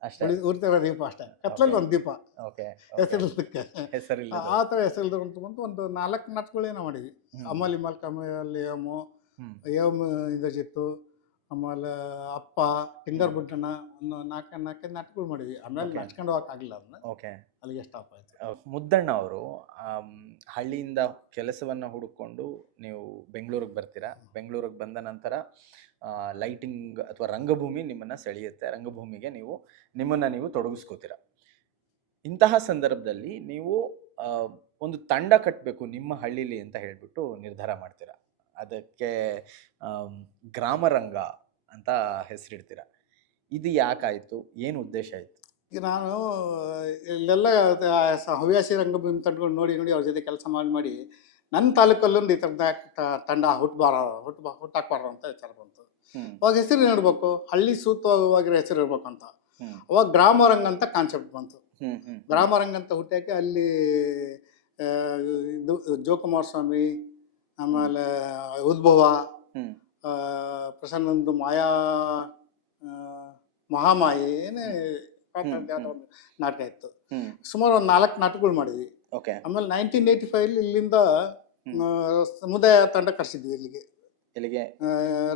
ಅಷ್ಟೇ ಉರಿತಿರೋ ದೀಪ ಅಷ್ಟೇ, ಕತ್ಲಲ್ಲಿ ಒಂದು ದೀಪ ಓಕೆ ಹೆಸರಿಲ್ಲದಕ್ಕೆ. ಹೆಸರಿಲ್ಲ ಆ ಥರ ಹೆಸರಿಲ್ದವ್ರು ಅಂತ ಬಂತು. ಒಂದು 4 ನಾಟಕಗಳೇನೋ ಮಾಡಿದ್ವಿ. ಅಮಲಿ ಮಲ್ಕಮಲ್ಲಿ ಏಮ್ ಇಂದ್ರಜಿತ್ತು, ಆಮೇಲೆ ಅಪ್ಪ, ಟಿಂಗರ್ ಬುಡ್ಡಣ್ಣ, ಒಂದು 4 ನಾಟಕಗಳು ಮಾಡಿದ್ವಿ. ಆಮೇಲೆ ನಡ್ಸ್ಕೊಂಡು ಹೋಗೋಕ್ಕಾಗಲಿಲ್ಲ, ಅದನ್ನ ಓಕೆ ಅಲ್ಲಿಗೆ ಸ್ಟಾಪ್ ಆಯಿತು. ಮುದ್ದಣ್ಣ ಅವರು ಹಳ್ಳಿಯಿಂದ ಕೆಲಸವನ್ನು ಹುಡುಕೊಂಡು ನೀವು ಬೆಂಗಳೂರಿಗೆ ಬರ್ತೀರಾ. ಬೆಂಗಳೂರಿಗೆ ಬಂದ ನಂತರ ಲೈಟಿಂಗ್ ಅಥವಾ ರಂಗಭೂಮಿ ನಿಮ್ಮನ್ನು ಸೆಳೆಯುತ್ತೆ. ರಂಗಭೂಮಿಗೆ ನಿಮ್ಮನ್ನು ನೀವು ತೊಡಗಿಸ್ಕೋತೀರ. ಇಂತಹ ಸಂದರ್ಭದಲ್ಲಿ ನೀವು ಒಂದು ತಂಡ ಕಟ್ಟಬೇಕು ನಿಮ್ಮ ಹಳ್ಳಿಲಿ ಅಂತ ಹೇಳಿಬಿಟ್ಟು ನಿರ್ಧಾರ ಮಾಡ್ತೀರಾ. ಅದಕ್ಕೆ ಗ್ರಾಮರಂಗ ಅಂತ ಹೆಸರಿಡ್ತೀರ. ಇದು ಯಾಕಾಯಿತು, ಏನು ಉದ್ದೇಶ ಆಯಿತು? ಈಗ ನಾನು ಇಲ್ಲೆಲ್ಲ ಹವ್ಯಾಸಿ ರಂಗಭೂಮಿ ತಂಡಗಳು ನೋಡಿ ಅವ್ರ ಜೊತೆ ಕೆಲಸ ಮಾಡಿ ನನ್ನ ತಾಲೂಕಲ್ಲೊಂದು ಈ ಥರದ ತಂಡ ಹುಟ್ಟಾಕ್ಬಾರ್ದು ಅಂತ ವಿಚಾರ ಬಂತು. ಅವಾಗ ಹೆಸರು ಇಡಬೇಕು, ಹಳ್ಳಿ ಸೂಕ್ತವಾಗಿರೋ ಹೆಸರು ಇರ್ಬೇಕು ಅಂತ. ಅವಾಗ ಗ್ರಾಮರಂಗ ಅಂತ ಕಾನ್ಸೆಪ್ಟ್ ಬಂತು. ಗ್ರಾಮರಂಗ ಅಂತ ಹುಟ್ಟಾಕಿ ಅಲ್ಲಿ ಇದು ಜೋಕುಮಾರ್ ಸ್ವಾಮಿ, ಆಮೇಲೆ ಉದ್ಭವ, ಪ್ರಸನ್ನಂದು ಮಾಯಾ ಮಹಾಮಾಯಿ ಏನೇ ನಾಟಕ ಇತ್ತು. ಸುಮಾರು ಒಂದು 4 ನಾಟಕಗಳು ಮಾಡಿದ್ವಿ. ಆಮೇಲೆ 1985 ಇಲ್ಲಿಂದ ಸಮುದಾಯ ತಂಡ ಕರ್ಸಿದ್ವಿ ಇಲ್ಲಿಗೆ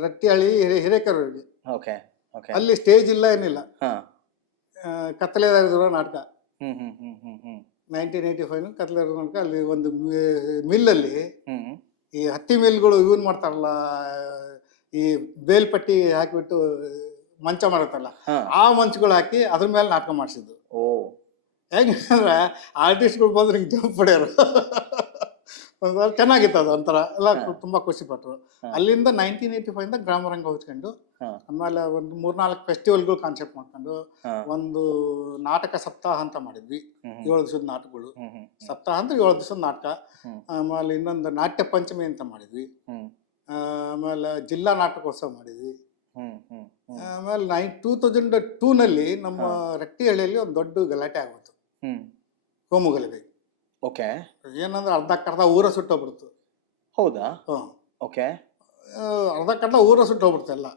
ರಟ್ಟಿಹಳ್ಳಿ ಹಿರೇಕೆರೂರಿಗೆ. ಅಲ್ಲಿ ಸ್ಟೇಜ್ ಇಲ್ಲ, ಏನಿಲ್ಲ, ಕತ್ತಲೆದಾರಿದ್ರು ನಾಟಕ. 1985 ಕತ್ತಲೆದಾರ ನಾಟಕ. ಅಲ್ಲಿ ಒಂದು ಮಿಲ್ಲಲ್ಲಿ ಈ ಹತ್ತಿ ಮಿಲ್ಗಳು ಇವನ್ ಮಾಡ್ತಾರಲ್ಲ, ಈ ಬೇಲ್ಪಟ್ಟಿ ಹಾಕಿಬಿಟ್ಟು ಮಂಚ ಮಾಡುತ್ತಲ್ಲ, ಆ ಮಂಚಗಳು ಹಾಕಿ ಅದ್ರ ಮೇಲೆ ನಾಟಕ ಮಾಡಿಸಿದ್ದು. ಹೆಂಗಂದ್ರೆ ಆರ್ಟಿಸ್ಟ್ಗಳು ಬಂದ್ರೆ ಹಿಂಗೆ ಜಂಪ್ ಹೊಡೆಯೋರು. ಒಂಥರ ಚೆನ್ನಾಗಿತ್ತು ಅದು, ಒಂಥರ ಎಲ್ಲ ತುಂಬಾ ಖುಷಿ ಪಟ್ರು. ಅಲ್ಲಿಂದ 1985 ಗ್ರಾಮರಂಗ ಹೊಚ್ಕೊಂಡು ಆಮೇಲೆ ಒಂದು 3-4 ಫೆಸ್ಟಿವಲ್ಗಳು ಕಾನ್ಸೆಪ್ಟ್ ಮಾಡ್ಕೊಂಡು ಒಂದು ನಾಟಕ ಸಪ್ತಾಹ ಅಂತ ಮಾಡಿದ್ವಿ. 7 ದಿವಸದ ನಾಟಕಗಳು. ಸಪ್ತಾಹ ಅಂದ್ರೆ 7 ದಿವಸದ ನಾಟಕ. ಆಮೇಲೆ ಇನ್ನೊಂದು ನಾಟ್ಯ ಪಂಚಮಿ ಅಂತ ಮಾಡಿದ್ವಿ. ಆಮೇಲೆ ಜಿಲ್ಲಾ ನಾಟಕೋತ್ಸವ ಮಾಡಿದ್ವಿ. ಆಮೇಲೆ 2002ನಲ್ಲಿ ನಮ್ಮ ರಟ್ಟಿಹಳ್ಳಿಯಲ್ಲಿ ಒಂದು ದೊಡ್ಡ ಗಲಾಟೆ ಆಗ್ಬಿಡ್ತು, ಕೋಮು ಗಲಭೆ. ಏನಂದ್ರೆ ಅರ್ಧಕ್ಕರ್ಧ ಊರ ಸುಟ್ಟೋಗ್ಬಿಡ್ತು. ಹೌದಾ? ಅರ್ಧಕ್ಕರ್ಧ ಊರ ಸುಟ್ಟೋಗ್ಬಿಡ್ತು ಎಲ್ಲ.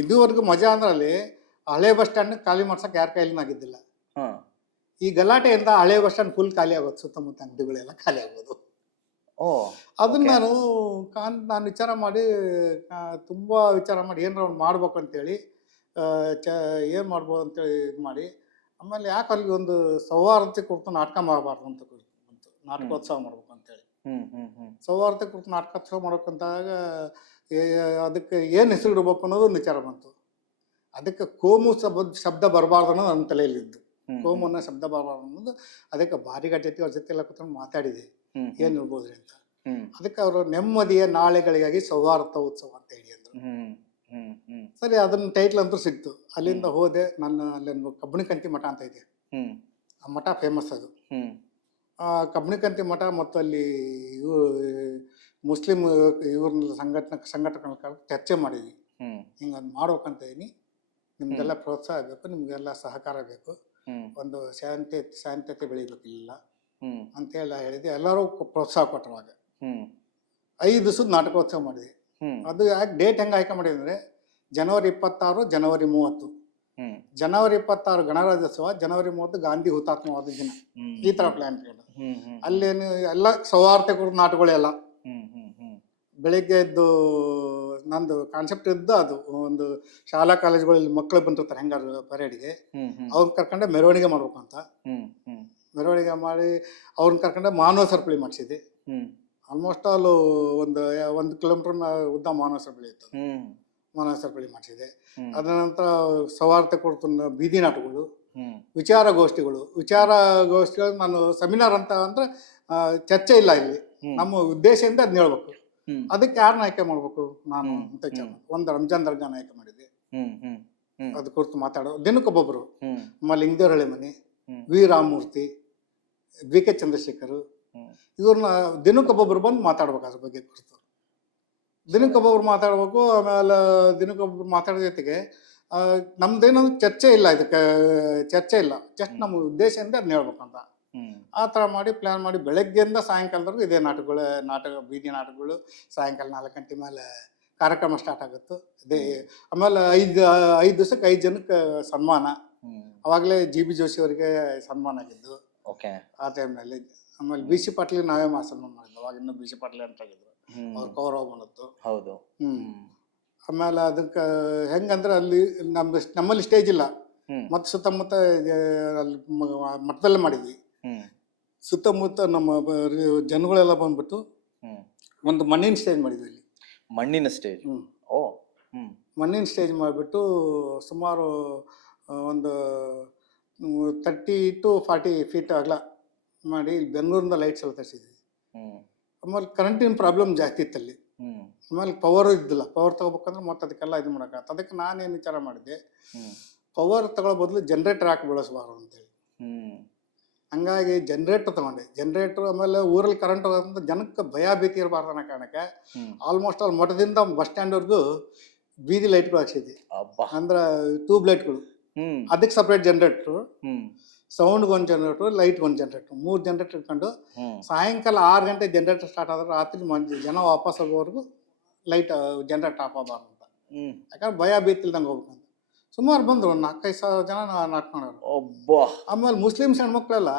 ಇದುವರೆಗೂ ಮಜಾ ಅಂದ್ರೆ ಅಲ್ಲಿ ಹಳೆ ಬಸ್ ಸ್ಟ್ಯಾಂಡ್ ಖಾಲಿ ಮಾಡ್ಸಕ್ ಯಾರ ಕೈಲಿನ ಆಗಿದ್ದಿಲ್ಲ. ಈ ಗಲಾಟೆಯಿಂದ ಹಳೆ ಬಸ್ ಸ್ಟ್ಯಾಂಡ್ ಫುಲ್ ಖಾಲಿ ಆಗೋದು, ಸುತ್ತಮುತ್ತ ಅಂಗಡಿಗಳೆಲ್ಲ ಖಾಲಿ ಆಗೋದು. ಅದನ್ನ ನಾನು ವಿಚಾರ ಮಾಡಿ, ತುಂಬಾ ವಿಚಾರ ಮಾಡಿ ಏನಾರ ಒಂದು ಮಾಡ್ಬೇಕು ಅಂತೇಳಿ ಏನು ಮಾಡ್ಬೋದು ಅಂತೇಳಿ ಇದು ಮಾಡಿ, ಆಮೇಲೆ ಯಾಕೆ ಅಲ್ಲಿ ಒಂದು ಸೌಹಾರ್ದತೆ ಕುರಿತು ನಾಟಕ ಮಾಡಬಾರ್ದು ಅಂತ ಬಂತು. ನಾಟಕೋತ್ಸವ ಮಾಡ್ಬೇಕು ಅಂತೇಳಿ ಸೌಹಾರ್ದತೆ ಕುರಿತು ನಾಟಕೋತ್ಸವ ಮಾಡ್ಬೇಕಂತಾಗ ಅದಕ್ಕೆ ಏನು ಹೆಸರು ಇಡಬೇಕು ಅನ್ನೋದು ಒಂದು ವಿಚಾರ ಬಂತು. ಅದಕ್ಕೆ ಕೋಮು ಶಬ್ದ ಬರಬಾರ್ದು ಅನ್ನೋದು ನನ್ನ ತಲೆಯಲ್ಲಿದ್ದು. ಕೋಮು ಅನ್ನೋ ಶಬ್ದ ಬರಬಾರ್ದು ಅನ್ನೋದು. ಅದಕ್ಕೆ ಬಾರಿಗಟ್ಟೈತಿ ಅವ್ರ ಜೊತೆ ಎಲ್ಲ ಕೂತ್ಕೊಂಡು ಮಾತಾಡಿದೆ ಏನು ಇರ್ಬೋದ್ರಿ ಅಂತ. ಅದಕ್ಕೆ ಅವರು ನೆಮ್ಮದಿಯ ನಾಳೆಗಳಿಗಾಗಿ ಸೌಹಾರ್ದ ಉತ್ಸವ ಅಂತ ಹೇಳಿ ಅಂದ್ರು. ಸರಿ, ಅದನ್ನ ಟೈಟ್ಲ್ ಅಂತೂ ಸಿಕ್ತು. ಅಲ್ಲಿಂದ ಹೋದೆ. ನನ್ನ ಅಲ್ಲೊಂದು ಕಬ್ಬಣಿಕಂಟಿ ಮಠ ಅಂತ ಇದೆ, ಆ ಮಠ ಫೇಮಸ್ ಅದು. ಕಬ್ಣಿಕಂತಿ ಮಠ ಮತ್ತು ಅಲ್ಲಿ ಇವರು ಮುಸ್ಲಿಂ ಇವ್ರನ್ನ ಸಂಘಟನೆಗಳ ಚರ್ಚೆ ಮಾಡಿದ್ವಿ. ಹಿಂಗೆ ಅದು ಮಾಡ್ಬೇಕಂತ ಇದೀನಿ, ನಿಮ್ಗೆಲ್ಲ ಪ್ರೋತ್ಸಾಹ ಬೇಕು, ನಿಮಗೆಲ್ಲ ಸಹಕಾರ ಬೇಕು, ಒಂದು ಶಾಂತತೆ ಬೆಳಿಬೇಕಿಲ್ಲ ಅಂತೇಳಿ ಹೇಳಿದ್ವಿ. ಎಲ್ಲರೂ ಪ್ರೋತ್ಸಾಹ ಕೊಟ್ಟರುವಾಗ 5 ದಿವಸದ ನಾಟಕೋತ್ಸವ ಮಾಡಿದ್ವಿ. ಅದು ಯಾಕೆ ಡೇಟ್ ಹೆಂಗೆ ಆಯ್ಕೆ ಮಾಡಿದ್ವಿ ಅಂದರೆ ಜನವರಿ 26, ಜನವರಿ 30. ಜನವರಿ 26 ಗಣರಾಜ್ಯೋತ್ಸವ, ಜನವರಿ 30 ಗಾಂಧಿ ಹುತಾತ್ಮವಾದ ದಿನ. ಈ ಥರ ಪ್ಲ್ಯಾನ್ ಕೇಳ. ಅಲ್ಲೇನು ಎಲ್ಲ ಸೌಹಾರ್ದಕರ ನಾಟಗಳೆಲ್ಲ ಬೆಳಿಗ್ಗೆ ಎದ್ದು ನಂದು ಕಾನ್ಸೆಪ್ಟ್ ಇದ್ದು ಅದು ಒಂದು ಶಾಲಾ ಕಾಲೇಜುಗಳಲ್ಲಿ ಮಕ್ಕಳು ಬಂದಿರ್ತಾರೆ ಹೆಂಗಾರು ಪರೇಡ್ಗೆ, ಅವ್ರನ್ನ ಕರ್ಕೊಂಡೆ ಮೆರವಣಿಗೆ ಮಾಡ್ಬೇಕು ಅಂತ. ಮೆರವಣಿಗೆ ಮಾಡಿ ಅವ್ರನ್ನ ಕರ್ಕೊಂಡೆ ಮಾನವ ಸರಪಳಿ ಮಾಡಿಸಿದೆ. ಆಲ್ಮೋಸ್ಟ್ ಅಲ್ಲೂ 1 ಕಿಲೋಮೀಟರ್ ಉದ್ದ ಮಾನವ ಸರಪಳಿ ಇತ್ತು. ಮಾನವ ಸರಪಳಿ ಮಾಡಿಸಿದೆ. ಅದರ ನಂತರ ಸೌಹಾರ್ದ ಕೊಡ್ತು ಬೀದಿ ನಾಟಕಗಳು, ವಿಚಾರಗೋಷ್ಠಿಗಳು ನಾನು ಸೆಮಿನಾರ್ ಅಂತ ಅಂದ್ರೆ ಚರ್ಚೆ ಇಲ್ಲ ಇಲ್ಲಿ. ನಮ್ಮ ಉದ್ದೇಶದಿಂದ ಅದನ್ನ ಹೇಳ್ಬೇಕು. ಅದಕ್ಕೆ ಯಾರನ್ನ ಆಯ್ಕೆ ಮಾಡ್ಬೇಕು ನಾನು ಅಂತ ವಿಚಾರ ಒಂದು ರಂಜಾನ್ ದರ್ಗಾನ ಆಯ್ಕೆ ಮಾಡಿದ್ದೆ. ಅದು ಕುರಿತು ಮಾತಾಡೋ ದಿನಕ್ಕೊಬ್ಬೊಬ್ರು, ನಮ್ಮ ಲಿಂಗದೇವ್ರ ಹಳೆ ಮನೆ, V Ramamurthy, B K Chandrashekhar, ಇವ್ರನ್ನ ದಿನಕ್ಕೊಬ್ಬೊಬ್ರು ಬಂದು ಮಾತಾಡ್ಬೇಕು ಅದ್ರ ಬಗ್ಗೆ ಕುರಿತು. ದಿನಕ್ಕೊಬ್ಬೊಬ್ರು ಮಾತಾಡ್ಬೇಕು. ಆಮೇಲೆ ದಿನಕ್ಕೊಬ್ಬೊಬ್ರು ಮಾತಾಡೋ ಜೊತೆಗೆ ನಮ್ದೇನಂದ್ರೆ ಚರ್ಚೆ ಇಲ್ಲ, ಇದಕ್ಕೆ ಚರ್ಚೆ ಇಲ್ಲ, ಜಸ್ಟ್ ನಮ್ಮ ಉದ್ದೇಶದಿಂದ ಅದನ್ನ ಹೇಳ್ಬೇಕಂತ ಆ ಥರ ಮಾಡಿ ಪ್ಲ್ಯಾನ್ ಮಾಡಿ ಬೆಳಗ್ಗೆಯಿಂದ ಸಾಯಂಕಾಲದವರೆಗೂ ಇದೇ ಬೀದಿ ನಾಟಕಗಳು. ಸಾಯಂಕಾಲ 4 ಗಂಟೆ ಮೇಲೆ ಕಾರ್ಯಕ್ರಮ ಸ್ಟಾರ್ಟ್ ಆಗುತ್ತೆ. ಇದೇ ಆಮೇಲೆ 5 ದಿವಸಕ್ಕೆ 5 ಜನಕ್ಕೆ ಸನ್ಮಾನ. ಅವಾಗಲೇ ಜಿ.ಬಿ. ಜೋಶಿ ಅವರಿಗೆ ಸನ್ಮಾನ ಆಗಿದ್ದು ಆ ಟೈಮ್ನಲ್ಲಿ. ಆಮೇಲೆ ಬಿ ಸಿ ಪಾಟೀಲ್ ನಾವೇ ಸನ್ಮಾನ ಮಾಡಿದ್ವಿ. ಅವಾಗ ಇನ್ನೂ ಬಿ ಸಿ ಪಾಟೀಲ್ ಅಂತ ಆಗಿದ್ರು, ಅವ್ರ ಕೌರವ ಬಂದದ್ದು. ಹೌದು. ಆಮೇಲೆ ಅದಕ್ಕೆ ಹೆಂಗಂದ್ರೆ ಅಲ್ಲಿ ನಮ್ಮಲ್ಲಿ ಸ್ಟೇಜ್ ಇಲ್ಲ, ಮತ್ತು ಸುತ್ತಮುತ್ತ ಅಲ್ಲಿ ಮಠದಲ್ಲೇ ಮಾಡಿದ್ವಿ. ಸುತ್ತಮುತ್ತ ನಮ್ಮ ಜನಗಳೆಲ್ಲ ಬಂದ್ಬಿಟ್ಟು ಒಂದು ಮಣ್ಣಿನ ಸ್ಟೇಜ್ ಮಾಡಿದ್ವಿ ಅಲ್ಲಿ. ಮಣ್ಣಿನ ಸ್ಟೇಜ್? ಮಣ್ಣಿನ ಸ್ಟೇಜ್ ಮಾಡಿಬಿಟ್ಟು ಸುಮಾರು ಒಂದು 30 to 40 ಫೀಟ್ ಅಗಲ ಮಾಡಿ ಇಲ್ಲಿ ಬೆಂಗಳೂರಿಂದ ಲೈಟ್ಸ್ ಎಲ್ಲ ತರಿಸಿದ್ವಿ. ಆಮೇಲೆ ಕರೆಂಟಿನ ಪ್ರಾಬ್ಲಮ್ ಜಾಸ್ತಿ ಇತ್ತಲ್ಲಿ. ಆಮೇಲೆ ಪವರ್ ಇದ್ದಿಲ್ಲ. ಪವರ್ ತಗೋಬೇಕಂದ್ರೆ ಮತ್ತೆ ಅದಕ್ಕೆಲ್ಲ ಇದು ಮಾಡೋಕ್ಕಾಗತ್ತೆ. ಅದಕ್ಕೆ ನಾನೇನು ವಿಚಾರ ಮಾಡಿದ್ದೆ, ಪವರ್ ತಗೊಳ್ಳೋ ಬದಲು ಜನ್ರೇಟರ್ ಹಾಕಿ ಬಳಸಬಾರ್ದು ಅಂತೇಳಿ. ಹಂಗಾಗಿ ಜನ್ರೇಟರ್ ತಗೊಂಡೆ. ಜನ್ರೇಟರ್ ಆಮೇಲೆ ಊರಲ್ಲಿ ಕರೆಂಟ್ ಹೋಗೋದ್ರಿಂದ ಜನಕ್ಕೆ ಭಯ ಭೀತಿ ಇರಬಾರ್ದು ಅನ್ನೋ ಕಾರಣಕ್ಕೆ ಆಲ್ಮೋಸ್ಟ್ ಅಲ್ಲಿ ಮಠದಿಂದ ಬಸ್ ಸ್ಟ್ಯಾಂಡ್ವರೆಗೂ ಬೀದಿ ಲೈಟ್ಗಳು ಹಾಕ್ಸಿದ್ವಿ. ಅಂದ್ರೆ ಟ್ಯೂಬ್ ಲೈಟ್ಗಳು. ಅದಕ್ಕೆ ಸಪ್ರೇಟ್ ಜನ್ರೇಟ್ರು, ಸೌಂಡ್ಗೆ 1 ಜನರೇಟ್ರು, ಲೈಟ್ಗೆ 1 ಜನರೇಟ್ರು, 3 ಜನರೇಟರ್ ಇಟ್ಕೊಂಡು ಸಾಯಂಕಾಲ 6 ಗಂಟೆ ಜನರೇಟರ್ ಸ್ಟಾರ್ಟ್ ಆದ್ರೆ ರಾತ್ರಿ ಜನ ವಾಪಸ್ ಹೋಗೋವರೆಗೂ ಲೈಟ್ ಜನರೇಟರ್ ಆಫ್ ಆಗಬಾರ್ದು ಅಂತ. ಯಾಕಂದ್ರೆ ಭಯ ಭೀತಿ ಇಲ್ದಂಗೆ ಹೋಗ್ಬೇಕಂತ. ಸುಮಾರು ಬಂದರು, 4-5 ಸಾವಿರ ಜನ ನಾಟ್ಕೊಂಡವ್ರು. ಆಮೇಲೆ ಮುಸ್ಲಿಮ್ಸ್ ಹೆಣ್ಮಕ್ಳೆಲ್ಲ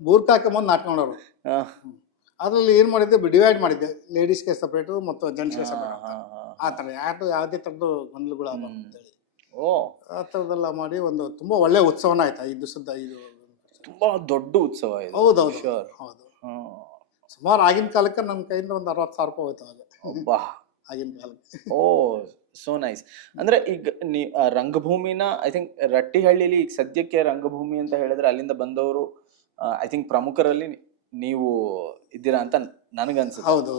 ಬೂರ್ಕ ಹಾಕೊಂಬಂದು ನಾಟ್ಕೊಂಡವ್ರು. ಅದರಲ್ಲಿ ಏನು ಮಾಡಿದ್ದೆ, ಡಿವೈಡ್ ಮಾಡಿದ್ದೆ, ಲೇಡೀಸ್ಗೆ ಸಪ್ರೇಟು ಮತ್ತು ಜೆಂಟ್ಸ್ಗೆ ಸಪ್ರೇಟ್ ಆ ಥರ. ಯಾವುದೇ ಥರದ್ದು ಗೊಂದಲಗಳು ಆಗಬಾರ್ದು ಅಂತೇಳಿ ಆ ಥರದ್ದೆಲ್ಲ ಮಾಡಿ ಒಂದು ತುಂಬ ಒಳ್ಳೆ ಉತ್ಸವನ ಆಯ್ತು. 5 ದಿವಸದ ತುಂಬಾ ದೊಡ್ಡ ಉತ್ಸವ. ಹೌದೌದು ಹೌದು. ಸುಮಾರು ಆಗಿನ ಕಾಲಕ್ಕೆ ನಮ್ಮ ಕೈಯಿಂದ ಒಂದು 60,000 ರೂಪಾಯಿ ಹೋಯ್ತು ಆಗ ಆಗಿನ ಕಾಲಕ್ಕೆ. So nice. ಅಂದ್ರೆ ಈಗ ರಂಗಭೂಮಿನ ಐ ಥಿಂಕ್ ರಟ್ಟಿಹಳ್ಳಿಲಿ ಈಗ ಸದ್ಯಕ್ಕೆ ರಂಗಭೂಮಿ ಅಂತ ಹೇಳಿದ್ರೆ ಅಲ್ಲಿಂದ ಬಂದವರು ಐ ಥಿಂಕ್ ಪ್ರಮುಖರಲ್ಲಿ ನೀವು ಇದ್ದೀರಾ ಅಂತ ನನಗನ್ಸುತ್ತೆ. ಹೌದು.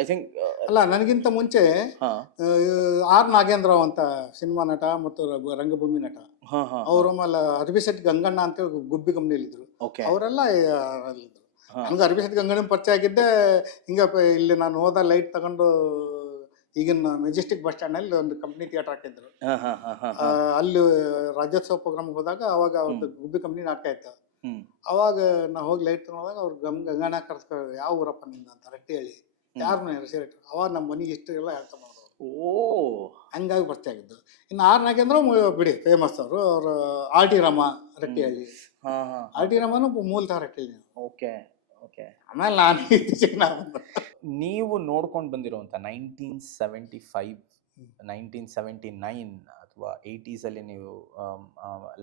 ಐ ಥಿಂಕ್ ಅಲ್ಲ, ನನಗಿಂತ ಮುಂಚೆ ಆರ್ ನಾಗೇಂದ್ರರಾವ್ ಅಂತ ಸಿನಿಮಾ ನಟ ಮತ್ತು ರಂಗಭೂಮಿ ನಟ, ಅವರು ಆಮೇಲೆ ಅರಬಿಶೆಟ್ಟಿ ಗಂಗಣ್ಣ ಅಂತ ಗುಬ್ಬಿ ಕಂಪ್ನಿಯಲ್ಲಿದ್ರು. ಅವರೆಲ್ಲ ಇದ್ರು. ನನಗೆ ಅರಬಿಶೆಟ್ಟಿ ಗಂಗಣ್ಣ ಪರಿಚಯ ಆಗಿದ್ದೆ ಹಿಂಗೆ ಇಲ್ಲಿ ನಾನು ಹೋದ ಲೈಟ್ ತಗೊಂಡು ಈಗಿನ ಮೆಜೆಸ್ಟಿಕ್ ಬಸ್ ಸ್ಟ್ಯಾಂಡ್ ಒಂದು ಕಂಪ್ನಿ ಥಿಯೇಟರ್ ಹಾಕಿದ್ರು. ಅಲ್ಲಿ ರಾಜ್ಯೋತ್ಸವ ಪ್ರೋಗ್ರಾಮ್ ಹೋದಾಗ ಅವಾಗ ಒಂದು ಗುಬ್ಬಿ ಕಂಪ್ನಿ ನಾಟಕ ಇತ್ತು. ಅವಾಗ ನಾ ಹೋಗಿ ಲೈಟ್ ತಗೊಂಡಾಗ ಅವ್ರು ಗಂಗಣ್ಣ ಕರ್ಸ್ಕೊ, ಯಾವ ಊರಪ್ಪ ನಿಂದ ಅಂತ ರಟ್ಟಿಹಳ್ಳಿ, ಯಾರನ್ನ ಹೆಸರಿಟ್ಟು. ಅವಾಗ ನಮ್ಮ ಮನೆಗೆ ಇಷ್ಟು ಎಲ್ಲ ಹೇಳ್ತಾ ಮಾಡೋದು. ಹಂಗಾಗಿ ಪರಿಚಯ ಆಗಿದ್ದು. ಇನ್ನು ಆರ್ ನಾಗೇಂದ್ರ ಬಿಡಿ ಫೇಮಸ್ ಅವರು. ಅವರು R T Rama Rattihalli. R T ರಾಮನು ಮೂಲತಃ ರಟ್ಟಿಹಳ್ಳಿ. ಆಮೇಲೆ ನಾನು ನೀವು ನೋಡ್ಕೊಂಡು ಬಂದಿರುವಂಥ 1975, 1979 ಅಥವಾ 80s ಅಲ್ಲಿ ನೀವು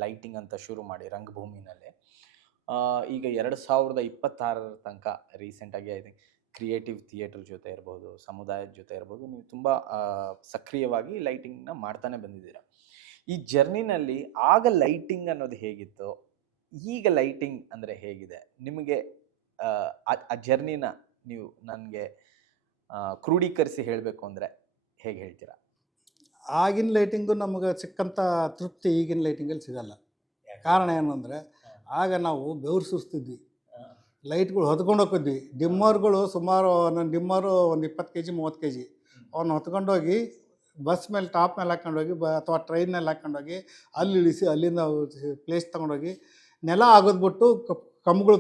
ಲೈಟಿಂಗ್ ಅಂತ ಶುರು ಮಾಡಿ ರಂಗಭೂಮಿನಲ್ಲಿ ಈಗ 2026 ತನಕ ರೀಸೆಂಟಾಗಿ ಐ ಥಿಂಕ್ ಕ್ರಿಯೇಟಿವ್ ಥಿಯೇಟರ್ ಜೊತೆ ಇರ್ಬೋದು, ಸಮುದಾಯದ ಜೊತೆ ಇರ್ಬೋದು, ನೀವು ತುಂಬ ಸಕ್ರಿಯವಾಗಿ ಲೈಟಿಂಗ್ನ ಮಾಡ್ತಾನೆ ಬಂದಿದ್ದೀರಾ. ಈ ಜರ್ನಿನಲ್ಲಿ ಆಗ ಲೈಟಿಂಗ್ ಅನ್ನೋದು ಹೇಗಿತ್ತು, ಈಗ ಲೈಟಿಂಗ್ ಅಂದರೆ ಹೇಗಿದೆ ನಿಮಗೆ? ಆ ಜರ್ನಿನ ನೀವು ನನಗೆ ಕ್ರೋಢೀಕರಿಸಿ ಹೇಳಬೇಕು ಅಂದರೆ ಹೇಗೆ ಹೇಳ್ತೀರಾ? ಆಗಿನ ಲೈಟಿಂಗು ನಮಗೆ ಸಿಕ್ಕಂಥ ತೃಪ್ತಿ ಈಗಿನ ಲೈಟಿಂಗಲ್ಲಿ ಸಿಗಲ್ಲ. ಕಾರಣ ಏನು ಅಂದರೆ, ಆಗ ನಾವು ಬೆವರು ಸುರಿಸ್ತಿದ್ವಿ. ಲೈಟ್ಗಳು ಹೊತ್ಕೊಂಡು ಹೋಗಿದ್ವಿ. ಡಿಮ್ಮರ್ಗಳು ಸುಮಾರು ನನ್ನ ಡಿಮ್ಮರು ಒಂದು 20 kg 30 kg ಅವನ್ನ ಹೊತ್ಕೊಂಡೋಗಿ ಬಸ್ ಮೇಲೆ ಟಾಪ್ ಮೇಲೆ ಹಾಕ್ಕೊಂಡೋಗಿ ಅಥವಾ ಟ್ರೈನಲ್ಲಿ ಹಾಕ್ಕೊಂಡೋಗಿ ಅಲ್ಲಿ ಇಳಿಸಿ ಅಲ್ಲಿಂದ ಪ್ಲೇಸ್ ತೊಗೊಂಡೋಗಿ ನೆಲ ಆಗೋದ್ಬಿಟ್ಟು ಕಂಬಗಳು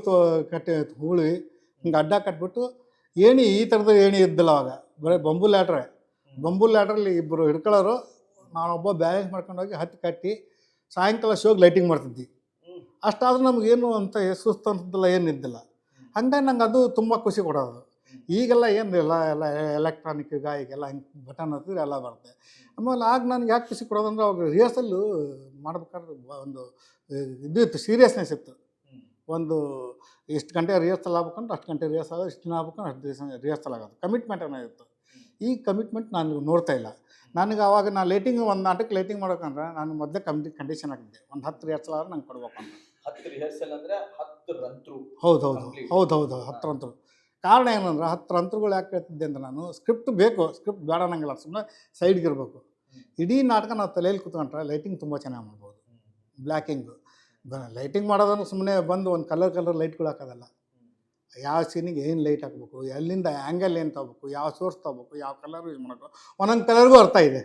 ಕಟ್ಟಿ ಹೂಳಿ ಹಿಂಗೆ ಅಡ್ಡ ಕಟ್ಬಿಟ್ಟು ಏಣಿ ಈ ಥರದ ಏಣಿ ಇದ್ದಿಲ್ಲ ಅವಾಗ, ಬರೀ ಬಂಬು ಲ್ಯಾಡ್ರಲ್ಲಿ ಇಬ್ಬರು ಹಿಡ್ಕೊಳ್ಳೋರು, ನಾನೊಬ್ಬ ಬ್ಯಾಲೆನ್ಸ್ ಮಾಡ್ಕೊಂಡೋಗಿ ಹತ್ತಿ ಕಟ್ಟಿ ಸಾಯಂಕಾಲ ಶೋಗೆ ಲೈಟಿಂಗ್ ಮಾಡ್ತಿದ್ವಿ. ಅಷ್ಟಾದ್ರೂ ನಮಗೇನು ಅಂತ ಸುಸ್ತು ಅಂತಿದ್ದಿಲ್ಲ, ಏನಿದ್ದಿಲ್ಲ. ಹಂಗಾಗಿ ನಂಗೆ ಅದು ತುಂಬ ಖುಷಿ ಕೊಡೋದು. ಈಗೆಲ್ಲ ಏನು ಎಲ್ಲ ಎಲೆಕ್ಟ್ರಾನಿಕ್ ಈಗೆಲ್ಲ ಹಿಂಗೆ ಬಟನ್ ಹತ್ತಿದ್ರೆ ಎಲ್ಲ ಬರುತ್ತೆ. ಆಮೇಲೆ ಆಗ ನನಗೆ ಯಾಕೆ ಖುಷಿ ಕೊಡೋದಂದ್ರೆ ಅವಾಗ ರಿಹರ್ಸಲ್ಲು ಮಾಡ್ಬೇಕಾದ್ರೆ ಒಂದು ಇದು ಇತ್ತು, ಸೀರಿಯಸ್ನೆಸ್ ಇತ್ತು. ಒಂದು ಇಷ್ಟು ಗಂಟೆ ರಿಹರ್ಸಲ್ ಆಗ್ಬೇಕಂದ್ರೆ ಅಷ್ಟು ಗಂಟೆ ರಿಹರ್ಸಲ್ ಆಗೋದು, ಇಷ್ಟು ದಿನ ಆಗ್ಬೇಕಂದ್ರೆ ಅಷ್ಟು ದಿವಸ ರಿಹರ್ಸಲ್ ಆಗೋದು. ಕಮಿಟ್ಮೆಂಟ್ ಅನ್ನೋ ಇತ್ತು. ಈ ಕಮಿಟ್ಮೆಂಟ್ ನಾನು ನೋಡ್ತಾ ಇಲ್ಲ. ನನಗೆ ಅವಾಗ ನಾನು ಲೈಟಿಂಗ್ ಒಂದು ನಾಟಕ ಲೈಟಿಂಗ್ ಮಾಡ್ಬೇಕಂದ್ರೆ ನಾನು ಮೊದಲೇ ಕಂಡೀಷನ್ ಆಗಿದ್ದೆ, ಒಂದು 10 ರಿಹರ್ಸಲ್ ಆದ್ರೆ ನಂಗೆ ಕೊಡ್ಬೇಕು ಅಂತ. 10 ರಿಹರ್ಸಲ್ ಅಂದರೆ 10 ರಂತ್ರು. ಹೌದು 10 ರಂತ್ರು. ಕಾರಣ ಏನಂದ್ರೆ 10 ರಂತ್ರುಗಳು ಯಾಕೆ ಹೇಳ್ತಿದ್ದೆ ಅಂದ್ರೆ, ನಾನು ಸ್ಕ್ರಿಪ್ಟ್ ಬೇಕು, ಸ್ಕ್ರಿಪ್ಟ್ ಬೇಡ ಅನ್ನಂಗಿಲ್ಲ, ಸುಮ್ಮನೆ ಸೈಡ್ಗೆ ಇರಬೇಕು. ಇಡೀ ನಾಟಕ ನಾವು ತಲೆಯಲ್ಲಿ ಕೂತ್ಕೊಂಡ್ರೆ ಲೈಟಿಂಗ್ ತುಂಬ ಚೆನ್ನಾಗಿ ಮಾಡ್ಬೋದು. ಬ್ಲ್ಯಾಕಿಂಗು ಲೈಟಿಂಗ್ ಮಾಡೋದನ್ನು ಸುಮ್ಮನೆ ಬಂದು ಒಂದು ಕಲರ್ ಲೈಟ್ಗಳು ಹಾಕೋದಲ್ಲ. ಯಾವ ಸೀನಿಗೆ ಏನು ಲೈಟ್ ಹಾಕಬೇಕು, ಎಲ್ಲಿಂದ ಆ್ಯಂಗಲ್ ಏನು ತೊಗೋಬೇಕು, ಯಾವ ಸೋರ್ಸ್ ತೊಗೋಬೇಕು, ಯಾವ ಕಲರ್ ಯೂಸ್ ಮಾಡಬೇಕು, ಒಂದೊಂದು ಕಲರ್ಗೂ ಅರ್ಥ ಇದೆ.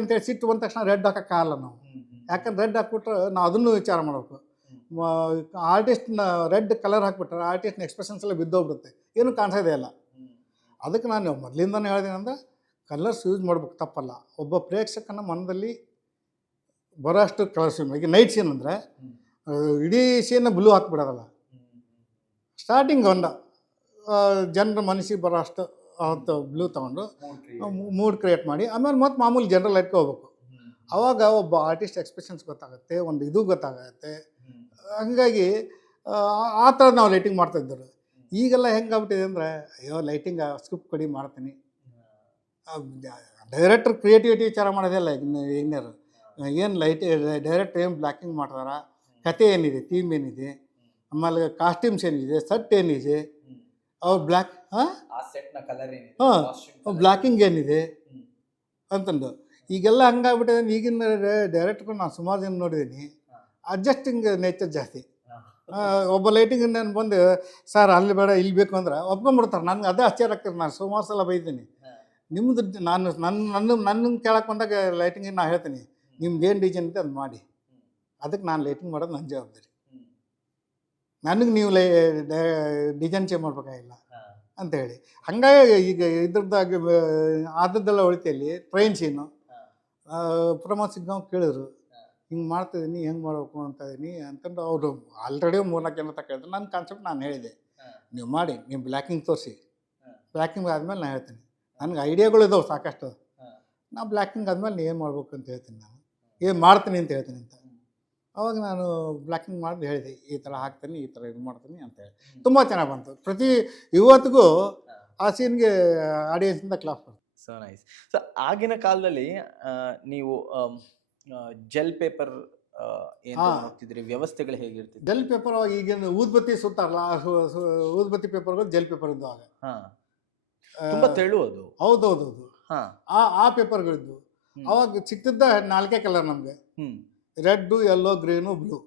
ಅಂತೇಳಿ ಸಿಟ್ಟು ಬಂದ ತಕ್ಷಣ ರೆಡ್ ಹಾಕೋಕ್ಕಾಗಲ್ಲ ನಾವು. ಯಾಕಂದ್ರೆ ರೆಡ್ ಹಾಕ್ಬಿಟ್ರೆ ನಾವು ಅದನ್ನು ವಿಚಾರ ಮಾಡಬೇಕು. ಆರ್ಟಿಸ್ಟ್ನ ರೆಡ್ ಕಲರ್ ಹಾಕ್ಬಿಟ್ರೆ ಆರ್ಟಿಸ್ಟ್ನ ಎಕ್ಸ್ಪ್ರೆಷನ್ಸ್ ಎಲ್ಲ ಬಿದ್ದೋಗ್ಬಿಡುತ್ತೆ, ಏನು ಕಾಣಿಸೋದೇ ಇಲ್ಲ. ಅದಕ್ಕೆ ನಾನು ಮೊದಲಿಂದನೇ ಹೇಳ್ದೇನೆಂದ್ರೆ ಕಲರ್ಸ್ ಯೂಸ್ ಮಾಡ್ಬೇಕು, ತಪ್ಪಲ್ಲ. ಒಬ್ಬ ಪ್ರೇಕ್ಷಕನ ಮನದಲ್ಲಿ ಬರೋಷ್ಟು ಕಲರ್ಸ್ ಯೂಸ್. ಈಗ ನೈಟ್ ಸೀನ್ ಅಂದರೆ ಇಡೀ ಸೀನ್ನ ಬ್ಲೂ ಹಾಕ್ಬಿಡೋದಲ್ಲ. ಸ್ಟಾರ್ಟಿಂಗ್ ಒಂದು ಜನರ ಮನಸ್ಸಿಗೆ ಬರೋ ಅಷ್ಟು ಅವತ್ತು ಬ್ಲೂ ತೊಗೊಂಡು ಮೂಡ್ ಕ್ರಿಯೇಟ್ ಮಾಡಿ ಆಮೇಲೆ ಮತ್ತೆ ಮಾಮೂಲಿ ಜನರಲ್ ಲೈಟ್ಗೆ ಹೋಗ್ಬೇಕು. ಆವಾಗ ಒಬ್ಬ ಆರ್ಟಿಸ್ಟ್ ಎಕ್ಸ್ಪ್ರೆಷನ್ಸ್ ಗೊತ್ತಾಗುತ್ತೆ, ಒಂದು ಇದು ಗೊತ್ತಾಗುತ್ತೆ. ಹಂಗಾಗಿ ಆ ಥರ ನಾವು ಲೈಟಿಂಗ್ ಮಾಡ್ತಾಯಿದ್ದರು. ಈಗೆಲ್ಲ ಹೆಂಗಾಗ್ಬಿಟ್ಟಿದೆ ಅಂದರೆ, ಅಯ್ಯೋ ಲೈಟಿಂಗ್ ಸ್ಕ್ರಿಪ್ಟ್ ಕೊಡಿ ಮಾಡ್ತೀನಿ. ಡೈರೆಕ್ಟ್ರ್ ಕ್ರಿಯೇಟಿವಿಟಿ ವಿಚಾರ ಮಾಡೋದಿಲ್ಲ ಇನ್ನೇರು. ಏನು ಡೈರೆಕ್ಟ್ ಏನು ಬ್ಲ್ಯಾಕಿಂಗ್ ಮಾಡ್ತಾರ, ಕತೆ ಏನಿದೆ, ಥೀಮ್ ಏನಿದೆ, ಆಮೇಲೆ ಕಾಸ್ಟ್ಯೂಮ್ಸ್ ಏನಿದೆ, ಸೆಟ್ ಏನಿದೆ, ಅವ್ರು ಬ್ಲ್ಯಾಕಿಂಗ್ ಏನಿದೆ ಅಂತಂದು. ಈಗೆಲ್ಲ ಹಂಗಾಗ್ಬಿಟ್ಟಿದೆ. ಈಗಿನ ಡೈರೆಕ್ಟ್ರು ನಾನು ಸುಮಾರು ಜನ ನೋಡಿದ್ದೀನಿ, ಅಡ್ಜಸ್ಟಿಂಗ್ ನೇಚರ್ ಜಾಸ್ತಿ. ಒಬ್ಬ ಲೈಟಿಂಗ್ ನಾನು ಬಂದು ಸರ್ ಅಲ್ಲಿ ಬೇಡ ಇಲ್ಲಿ ಬೇಕು ಅಂದ್ರೆ ಒಪ್ಕೊಂಡ್ಬಿಡ್ತಾರೆ. ನನಗೆ ಅದೇ ಆಶ್ಚರ್ಯ ಆಗ್ತದೆ. ನಾನು ಸುಮಾರು ಸಲ ಬೈತೀನಿ. ನಿಮ್ಮದು ನನ್ನ ಕೇಳಕ್ಕೆ ಬಂದಾಗ ಲೈಟಿಂಗಿಗೆ ನಾನು ಹೇಳ್ತೀನಿ, ನಿಮ್ದು ಏನು ಡಿಸೈನ್ ಇದೆ ಅದು ಮಾಡಿ. ಅದಕ್ಕೆ ನಾನು ಲೈಟಿಂಗ್ ಮಾಡೋದು ನನ್ನ ಜವಾಬ್ದಾರಿ. ನನಗೆ ನೀವು ಡಿಸೈನ್ ಚೇಂಜ್ ಮಾಡ್ಬೇಕಾಗಿಲ್ಲ ಅಂತೇಳಿ. ಹಂಗಾಗಿ ಈಗ ಇದ್ರದ್ದಾಗಿ ಆದದ್ದೆಲ್ಲ ಉಳಿತಿಯಲ್ಲಿ ಟ್ರೈನ್ ಸೀನು ಪ್ರಮೋದ್ ಸಿಂಗ್ ಕೇಳಿದ್ರು, ಹಿಂಗೆ ಮಾಡ್ತಿದ್ದೀನಿ, ಹೆಂಗೆ ಮಾಡ್ಬೇಕು ಅಂತ ಇದೀನಿ ಅಂತಂದು. ಅವರು ಆಲ್ರೆಡಿ 3-4 ಜನ ಕೇಳಿದ್ರು. ನನ್ನ ಕಾನ್ಸೆಪ್ಟ್ ನಾನು ಹೇಳಿದೆ, ನೀವು ಮಾಡಿ, ನೀವು ಬ್ಲ್ಯಾಕಿಂಗ್ ತೋರಿಸಿ, ಬ್ಲ್ಯಾಕಿಂಗ್ ಆದಮೇಲೆ ನಾನು ಹೇಳ್ತೀನಿ. ನನಗೆ ಐಡಿಯಾಗಳಿದಾವೆ ಸಾಕಷ್ಟು. ನಾ ಬ್ಲ್ಯಾಕಿಂಗ್ ಆದಮೇಲೆ ನೀವು ಏನು ಮಾಡ್ಬೇಕು ಅಂತ ಹೇಳ್ತೀನಿ, ನಾನು ಏನು ಮಾಡ್ತೀನಿ ಅಂತ ಹೇಳ್ತೀನಿ ಅಂತ. ಅವಾಗ ನಾನು ಬ್ಲ್ಯಾಕಿಂಗ್ ಮಾಡಿ ಹೇಳಿದೆ, ಈ ಥರ ಹಾಕ್ತೀನಿ, ಈ ಥರ ಇದು ಮಾಡ್ತೀನಿ ಅಂತೇಳಿ. ತುಂಬ ಚೆನ್ನಾಗಿ ಬಂತು. ಇವತ್ತಿಗೂ ಆ ಸೀನ್ಗೆ ಆಡಿಯನ್ಸಿಂದ ಕ್ಲಾಸ್ ಬಂತು. So nice. ಸೊ ಆಗಿನ ಕಾಲದಲ್ಲಿ ನೀವು ಜೆಲ್ ಪೇಪರ್ ಏನು ಮಾಡ್ತಿದ್ರಿ, ವ್ಯವಸ್ಥೆಗಳು ಹೇಗಿರ್ತಿದ್ವಿ? ಜೆಲ್ ಪೇಪರ್ ಅವಾಗ ಈಗೇನು ಊದ್ಬತ್ತಿ ಸುತ್ತಾರಲ್ಲ, ಊದ್ಬತ್ತಿ ಪೇಪರ್ಗಳು ಜೆಲ್ ಪೇಪರ್ ಇದ್ದು ಆಗ. ತುಂಬ ತೆಳುವುದು. ಹೌದೌದು. ಆ ಪೇಪರ್ಗಳಿದ್ವು. ಅವಾಗ ಸಿಕ್ತಿದ್ದ 4 ಕಲರ್ ನಮಗೆ, ರೆಡ್ಡು, ಯೆಲ್ಲೋ, ಗ್ರೀನು, ಬ್ಲೂ.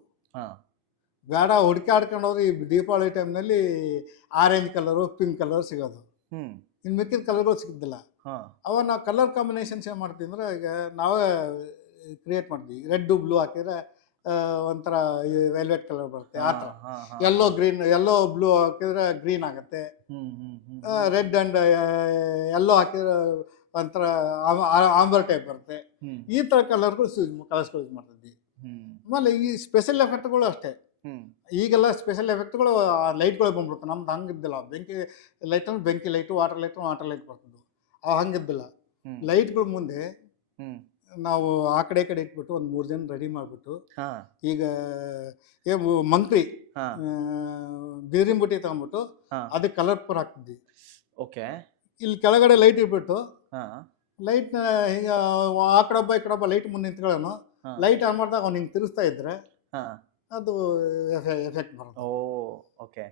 ಬೇಡ ಹುಡುಕಾಡ್ಕೊಂಡು ಹೋದ್ರೆ ಈ ದೀಪಾವಳಿ ಟೈಮ್ನಲ್ಲಿ ಆರೆಂಜ್ ಕಲರು, ಪಿಂಕ್ ಕಲರ್ ಸಿಗೋದು. ಇನ್ನು ಮಿಕ್ಕಿದ ಕಲರ್ಗಳು ಸಿಗೋದಿಲ್ಲ. ಅವಾಗ ನಾವು ಕಲರ್ ಕಾಂಬಿನೇಷನ್ಸ್ ಏನು ಮಾಡ್ತೀವಿ ಅಂದರೆ, ಈಗ ನಾವೇ ಕ್ರಿಯೇಟ್ ಮಾಡ್ತೀವಿ. ರೆಡ್ಡು ಬ್ಲೂ ಹಾಕಿದ್ರೆ ಒಂಥರ ವೆಲ್ವೆಟ್ ಕಲರ್ ಬರುತ್ತೆ. ಆ ಥರ ಯೆಲ್ಲೋ ಬ್ಲೂ ಹಾಕಿದ್ರೆ ಗ್ರೀನ್ ಆಗುತ್ತೆ. ರೆಡ್ ಆ್ಯಂಡ್ ಯೆಲ್ಲೋ ಹಾಕಿದ್ರೆ ಒಂಥರ ಆಂಬರ್ ಟೈಪ್ ಬರುತ್ತೆ. ಈ ಥರ ಕಲರ್ಸ್ ಯೂಸ್ ಮಾಡ್ತಿದ್ವಿ. ಆಮೇಲೆ ಈ ಸ್ಪೆಷಲ್ ಎಫೆಕ್ಟ್ಗಳು ಅಷ್ಟೇ. ಈಗೆಲ್ಲ ಸ್ಪೆಷಲ್ ಎಫೆಕ್ಟ್ಗಳು ಲೈಟ್ಗಳು ಬಂದ್ಬಿಡ್ತು. ನಮ್ದು ಹಂಗಿದ್ದಿಲ್ಲ. ಬೆಂಕಿ ಲೈಟ್ ಅಂದ್ರೆ ಬೆಂಕಿ ಲೈಟು, ವಾಟರ್ ಲೈಟ್ ಬರ್ತಿದ್ವು. ಅವು ಹಂಗಿದ್ದಿಲ್ಲ. ಲೈಟ್ಗಳು ಮುಂದೆ ನಾವು ಆ ಕಡೆ ಇಟ್ಬಿಟ್ಟು ಒಂದು 3 ಜನ ರೆಡಿ ಮಾಡಿಬಿಟ್ಟು, ಈಗ ಮಂಕ್ರಿ ಬೀರಿನ ಬುಟ್ಟಿ ತಗೊಂಡ್ಬಿಟ್ಟು ಅದಕ್ಕೆ ಕಲರ್ ಪೂರ್ ಹಾಕ್ತಿದ್ವಿ. ಓಕೆ. ಇಲ್ಲಿ ಕೆಳಗಡೆ ಲೈಟ್ ಇಟ್ಬಿಟ್ಟು ಲೈಟ್ನ ಹಿಂಗೆ ಆ ಕಡೆ ಒಬ್ಬ ಈ ಕಡೆ ಒಬ್ಬ ಲೈಟ್ ಮುಂದೆ ನಿಂತ್ಕೊಳ್ಳೋನು. ಲೈಟ್ ಆನ್ ಮಾಡಿದಾಗ ಅವ್ನು ಹಿಂಗೆ ತಿರುಗಿಸ್ತಾ ಇದ್ರೆ ಅದು ಎಫೆಕ್ಟ್ ಬರುತ್ತೆ. ಓ ಓಕೆ.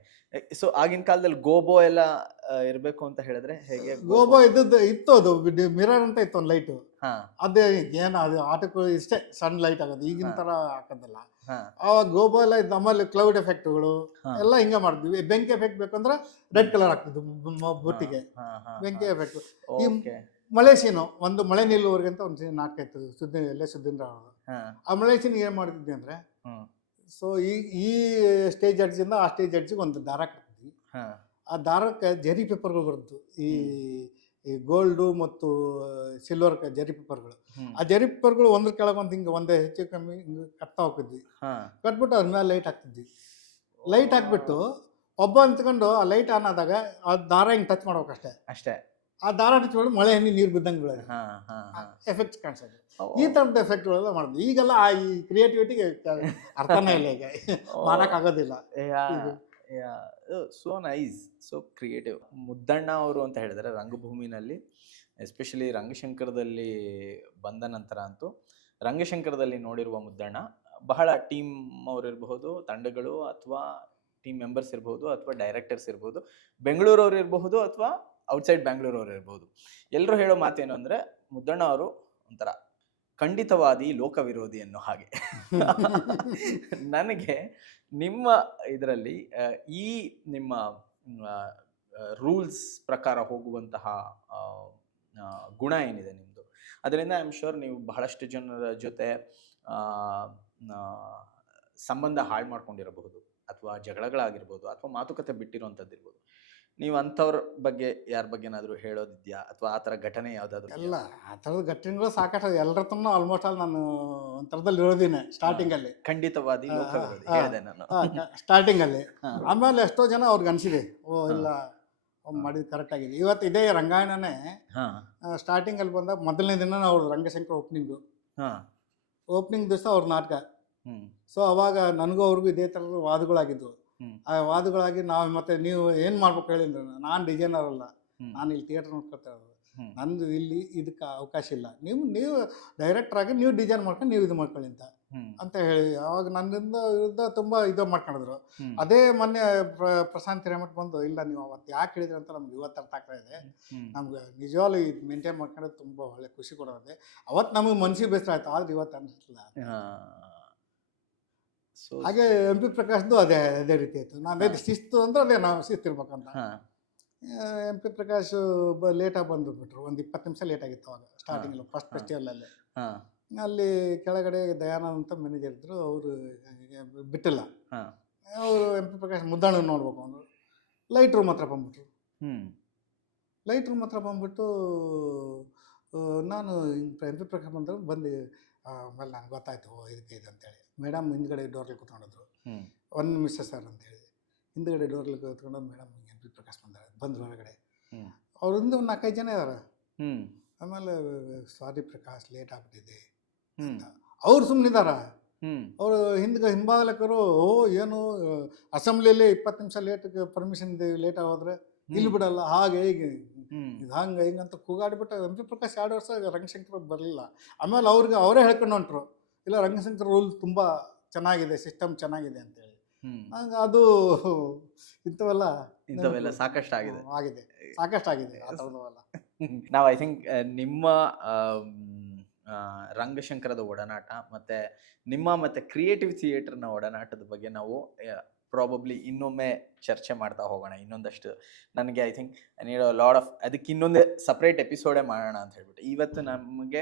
ಸೊ ಆಗಿನ ಕಾಲದಲ್ಲಿ ಗೋಬೋ ಎಲ್ಲ ಇರಬೇಕು ಅಂತ ಹೇಳಿದ್ರೆ ಹೇಗೆ? ಗೋಬೋ ಇತ್ತು, ಅದು ಮಿರರ್ ಅಂತ ಇತ್ತು ಒಂದು ಲೈಟು. ಹಾ ಅದೇ ಏನು ಅದು ಆಟಕ್ಕೂ ಇಷ್ಟೇ ಸಣ್ಣ ಲೈಟ್ ಆಗೋದು, ಈಗಿನ ಥರ ಹಾಕೋದಿಲ್ಲ. ಹಾ ಆವಾಗ ಗೋಬೋ ಎಲ್ಲ ಇದ್ದು. ಆಮೇಲೆ ಕ್ಲೌಡ್ ಎಫೆಕ್ಟ್ಗಳು ಹಾ. ಎಲ್ಲ ಹಿಂಗೆ ಮಾಡಿದ್ವಿ. ಬೆಂಕಿ ಎಫೆಕ್ಟ್ ಬೇಕಂದ್ರೆ ರೆಡ್ ಕಲರ್ ಆಗ್ತಿದ್ದು ಬುಟ್ಟಿಗೆ, ಹಾ, ಹಾ, ಬೆಂಕಿ ಹಾ. ಎಫೆಕ್ಟ್. ಈ ಓಕೆ. ಮಳೆ ಸೀನು, ಒಂದು ಮಳೆ ನಿಲ್ಲುವವರೆಗೆ ಅಂತ ಒಂದು ನಾಟಕ ಇತ್ತು, ಸುದ್ದಿನ ಅವ್ರದ್ದು. ಹಾ ಆ ಮಳೆ ಸೀನ್ಗೆ ಏನು ಮಾಡ್ತಿದ್ವಿ ಅಂದರೆ, ಹ್ಮ್ ಸೊ ಈ ಸ್ಟೇಜ್ ಅಡ್ಜಿಂದ ಆ ಸ್ಟೇಜ್ ಅಡ್ಜಿಗೆ ಒಂದು ದಾರ ಕಟ್ತಿದ್ವಿ. ಹಾ ಆ ದಾರಕ್ಕೆ ಜರಿ ಪೇಪರ್ಗಳು ಬರುತ್ತೆ, ಈ ಗೋಲ್ಡು ಮತ್ತು ಸಿಲ್ವರ್ ಜರಿ ಪೇಪರ್ಗಳು. ಹ್ಮ್ ಆ ಜರಿ ಪೇಪರ್ಗಳು ಒಂದ್ರ ಕೆಳಗೆ ಒಂದು ಹಿಂಗೆ ಒಂದೇ ಹೆಚ್ಚು ಕಮ್ಮಿ ಹಿಂಗೆ ಕಟ್ತಾ ಹೋಗ್ತಿದ್ವಿ. ಹಾ ಕಟ್ಬಿಟ್ಟು ಅದ್ರ ಮೇಲೆ ಲೈಟ್ ಹಾಕ್ತಿದ್ವಿ. ಲೈಟ್ ಹಾಕ್ಬಿಟ್ಟು ಒಬ್ಬ ನಿಂತ್ಕೊಂಡು ಆ ಲೈಟ್ ಆನ್ ಆದಾಗ ಆ ದಾರ ಹಿಂಗೆ ಟಚ್ ಮಾಡ್ಬೇಕಷ್ಟೇ. ಅಷ್ಟೇ. ಆ ದಾರ ಟಚ್ ಮಾಡಿ ಮಳೆ ಹನಿ ನೀರು ಬಿದ್ದಂಗೆ ಬೀಳೋದು, ಹಾ ಹಾ ಹಾ. ಎಫೆಕ್ಟ್ಸ್ ಕಾಣಿಸೋದು. ಓ. ಈ ಥರದ ಎಫೆಕ್ಟ್ಗಳೆಲ್ಲ ಮಾಡಿದ್ವಿ. ಈಗೆಲ್ಲ ಈ ಕ್ರಿಯೇಟಿವಿಟಿಗೆ ಅರ್ಥನೇ ಇಲ್ಲ, ಈಗ ಮಾಡೋಕ್ಕಾಗೋದಿಲ್ಲ. So nice, so creative. Muddanna ಅವರು ಅಂತ ಹೇಳಿದ್ರೆ ರಂಗಭೂಮಿನಲ್ಲಿ, ಎಸ್ಪೆಷಲಿ ರಂಗಶಂಕರದಲ್ಲಿ ಬಂದ ನಂತರ ಅಂತೂ, ರಂಗಶಂಕರದಲ್ಲಿ ನೋಡಿರುವ ಮುದ್ದಣ್ಣ ಬಹಳ ಟೀಮ್ ಅವ್ರು ಇರಬಹುದು, ತಂಡಗಳು ಅಥವಾ ಟೀಮ್ ಮೆಂಬರ್ಸ್ ಇರ್ಬೋದು, ಅಥವಾ ಡೈರೆಕ್ಟರ್ಸ್ ಇರ್ಬೋದು, ಬೆಂಗಳೂರವ್ರು ಇರಬಹುದು ಅಥವಾ ಔಟ್ಸೈಡ್ ಬ್ಯಾಂಗ್ಳೂರವ್ರು ಇರ್ಬೋದು, ಎಲ್ಲರೂ ಹೇಳೋ ಮಾತೇನು ಅಂದರೆ ಮುದ್ದಣ್ಣ ಅವರು ಒಂಥರ ಖಂಡಿತವಾದಿ ಲೋಕ ವಿರೋಧಿ ಅನ್ನೋ ಹಾಗೆ. ನನಗೆ ನಿಮ್ಮ ಇದರಲ್ಲಿ ಈ ನಿಮ್ಮ ರೂಲ್ಸ್ ಪ್ರಕಾರ ಹೋಗುವಂತಹ ಗುಣ ಏನಿದೆ ನಿಮ್ಮದು, ಅದರಿಂದ ಐ ಆಮ್ ಶೋರ್ ನೀವು ಬಹಳಷ್ಟು ಜನರ ಜೊತೆ ಸಂಬಂಧ ಹಾಳು ಮಾಡ್ಕೊಂಡಿರಬಹುದು, ಅಥವಾ ಜಗಳಗಳಾಗಿರ್ಬೋದು, ಅಥವಾ ಮಾತುಕತೆ ಬಿಟ್ಟಿರೋಂಥದ್ದಿರ್ಬೋದು. ನೀವು ಅಂಥವ್ರ ಬಗ್ಗೆ ಯಾರ ಬಗ್ಗೆ ಏನಾದರೂ ಹೇಳೋದಿದೆಯಾ, ಅಥವಾ ಆ ಥರ ಘಟನೆ ಯಾವುದಾದ್ರು? ಎಲ್ಲ ಆ ಥರದ ಘಟನೆಗಳು ಸಾಕಷ್ಟು ಎಲ್ಲರ ತುಂಬ ಆಲ್ಮೋಸ್ಟ್ ಆಲ್ ನಾನು ಒಂಥರದಲ್ಲಿ ಇರೋದಿನೇ ಸ್ಟಾರ್ಟಿಂಗಲ್ಲಿ. ಖಂಡಿತವಾದಿ ಲೋಕ ವಿರೋಧಿ ಹೇಳಿದೆ ನಾನು ಸ್ಟಾರ್ಟಿಂಗಲ್ಲಿ. ಹಾ. ಆಮೇಲೆ ಎಷ್ಟೋ ಜನ ಅವ್ರಿಗೆ ಅನಿಸಿದೆ, ಓ ಇಲ್ಲ ಮಾಡಿದ್ದು ಕರೆಕ್ಟ್ ಆಗಿದೆ. ಇವತ್ತು ಇದೇ ರಂಗಾಯಣನೇ ಹಾ ಸ್ಟಾರ್ಟಿಂಗಲ್ಲಿ ಬಂದಾಗ ಮೊದಲನೇ ದಿನ ಅವ್ರದ್ದು ರಂಗಶಂಕರ ಓಪನಿಂಗು. ಹಾ ಓಪನಿಂಗ್ ದಿವಸ ಅವ್ರ ನಾಟಕ. ಹ್ಮ್ ಸೊ ಅವಾಗ ನನಗೂ ಅವ್ರಿಗೂ ಇದೇ ಥರದ ವಾದಗಳಾಗಿದ್ವು. ಹ್ಮ್. ಆ ವಾದಗಳಾಗಿ ನಾವು ಮತ್ತೆ ನೀವು ಏನು ಮಾಡ್ಬೇಕು ಹೇಳಿದ್ರು, ನಾನು ಡಿಸೈನರ್ ಅಲ್ಲ, ಹ್ಮ್. ನಾನು ಇಲ್ಲಿ ಥಿಯೇಟರ್ ನೋಡ್ಕೊಳ್ತಾ ಇರೋದು, ಹ್ಮ್. ನಂದು ಇಲ್ಲಿ ಇದಕ್ಕೆ ಅವಕಾಶ ಇಲ್ಲ, ನೀವು ಡೈರೆಕ್ಟರ್ ಆಗಿ ನೀವು ಡಿಸೈನ್ ಮಾಡ್ಕೊಂಡು ನೀವು ಇದು ಮಾಡ್ಕೊಳ್ಳಿ ಅಂತ ಹೇಳಿ ಅವಾಗ ನನ್ನಿಂದ ವಿರುದ್ಧ ತುಂಬ ಇದು ಮಾಡ್ಕೊಂಡಿದ್ರು. ಹ್ಮ್. ಅದೇ ಮೊನ್ನೆ ಪ್ರಶಾಂತ್ ಹಿರೇಮಠ್ ಬಂದು, ಇಲ್ಲ ನೀವು ಅವತ್ತು ಯಾಕೆ ಹೇಳಿದ್ರಿ ಅಂತ ನಮ್ಗೆ ಇವತ್ತು ಅರ್ಥ ಆಗ್ತಾ ಇದೆ, ಹ್ಮ್. ನಮ್ಗೆ ನಿಜವಾಗ್ಲೂ ಇದು ಮೇಂಟೈನ್ ಮಾಡ್ಕೊಂಡ್ರೆ ತುಂಬ ಒಳ್ಳೆ ಖುಷಿ ಕೊಡೋದೆ. ಅವತ್ತು ನಮಗೆ ಮನಸ್ಸಿಗೆ ಬೇಸರ ಆಯ್ತು, ಆದ್ರೆ ಇವತ್ತು ಅನಿಸ್ಲಿಲ್ಲ. ಹಾ. So, ಹಾಗೆ ಎಂ ಪಿ ಪ್ರಕಾಶ್ದು ಅದೇ ರೀತಿ ಆಯಿತು. ನಾನು ಅದೇ ಶಿಸ್ತು ಅಂದರೆ ಅದೇ ನಾವು ಶಿಸ್ತಿರ್ಬೇಕಂತ. ಹಾ. ಎಂ ಪಿ ಪ್ರಕಾಶ್ ಲೇಟಾಗಿ ಬಂದುಬಿಟ್ರು, ಒಂದು 20 ನಿಮಿಷ ಲೇಟ್ ಆಗಿತ್ತು ಅವಾಗ ಸ್ಟಾರ್ಟಿಂಗಲ್ಲಿ ಫಸ್ಟ್ ಫೆಸ್ಟಿವಲಲ್ಲಿ. ಹಾ. ಅಲ್ಲಿ ಕೆಳಗಡೆ ದಯಾನಂದ್ ಅಂತ ಮ್ಯಾನೇಜರ್ ಇದ್ದರು, ಅವರು ಬಿಟ್ಟಿಲ್ಲ. ಹಾ. ಅವರು ಎಂ ಪಿ ಪ್ರಕಾಶ್ ಮುದ್ದಣ್ಣ ನೋಡ್ಬೇಕು ಅಂದರು. ಲೈಟ್ ರೂಮ್ ಹತ್ರ ಬಂದ್ಬಿಟ್ರು. ಹ್ಮ್. ಲೈಟ್ ರೂಮ್ ಹತ್ರ ಬಂದ್ಬಿಟ್ಟು ನಾನು ಎಂ ಪಿ ಪ್ರಕಾಶ್ ಬಂದು ಆಮೇಲೆ ನನಗೆ ಗೊತ್ತಾಯ್ತು, ಓ ಇದಕ್ಕೆ ಇದು ಅಂತೇಳಿ. ಮೇಡಮ್ ಹಿಂದ್ಗಡೆ ಡೋರ್ಲಿ ಕೂತ್ಕೊಂಡಿದ್ರು. ಹ್ಮ್. 1 ನಿಮಿಷ ಸರ್ ಅಂತೇಳಿ ಹಿಂದ್ಗಡೆ ಡೋರ್ಲಿ ಕೂತ್ಕೊಂಡು, ಮೇಡಮ್ ಎಂ ಪಿ ಪ್ರಕಾಶ್ ಬಂದರು ಹೊರಗಡೆ. ಹ್ಮ್. ಅವ್ರಿಂದ ಒಂದು 4-5 ಜನ ಇದ್ದಾರೆ. ಹ್ಮ್. ಆಮೇಲೆ ಸಾರಿ ಪ್ರಕಾಶ್ ಲೇಟ್ ಆಗ್ಬಿಟ್ಟಿದೆ ಹ್ಮ್. ಅಂತ ಅವ್ರು ಸುಮ್ಮನಿದ್ದಾರೆ. ಹ್ಮ್. ಅವರು ಹಿಂಬಾಲಕರು, ಓ ಏನು ಅಸೆಂಬ್ಲಿಯಲ್ಲಿ 20 ನಿಮಿಷ ಪರ್ಮಿಷನ್ ಲೇಟ್ ಆಗೋದ್ರೆ ಇಲ್ಲಿ ಬಿಡಲ್ಲ, ಹಾಗೆ ಹೀಗೆ ಹ್ಮ್. ಇದು ಹಂಗೆ ಹಿಂಗಂತ ಕೂಗಾಡಿಬಿಟ್ಟು ಎಂ ಪಿ ಪ್ರಕಾಶ್ 2 ವರ್ಷ ರಂಗಶಂಕರ ಬರಲಿಲ್ಲ. ಆಮೇಲೆ ಅವರೇ ಹೇಳ್ಕೊಂಡು ಹೊಂಟ್ರು, ಇಲ್ಲ ರಂಗಶಂಕರ ರೂಲ್ ತುಂಬ ಚೆನ್ನಾಗಿದೆ, ಸಿಸ್ಟಮ್ ಚೆನ್ನಾಗಿದೆ ಅಂತೇಳಿ. ಹ್ಮ್. ನಂಗೆ ಅದು ಇಂಥವೆಲ್ಲ ಸಾಕಷ್ಟು ಆಗಿದೆ. ಆಗಿದೆ, ಸಾಕಷ್ಟಾಗಿದೆ ಆ ಥರದವೆಲ್ಲ. ನಾವು ಐ ಥಿಂಕ್ ನಿಮ್ಮ ರಂಗಶಂಕರದ ಒಡನಾಟ ಮತ್ತೆ ನಿಮ್ಮ ಕ್ರಿಯೇಟಿವ್ ಥಿಯೇಟರ್ನ ಒಡನಾಟದ ಬಗ್ಗೆ ನಾವು ಪ್ರಾಬಬ್ಲಿ ಇನ್ನೊಮ್ಮೆ ಚರ್ಚೆ ಮಾಡ್ತಾ ಹೋಗೋಣ. ಇನ್ನೊಂದಷ್ಟು ನನಗೆ I think need lot of, ಅದಕ್ಕೆ ಇನ್ನೊಂದೇ ಸಪ್ರೇಟ್ ಎಪಿಸೋಡೇ ಮಾಡೋಣ ಅಂತ ಹೇಳ್ಬಿಟ್ಟು. ಇವತ್ತು ನಮಗೆ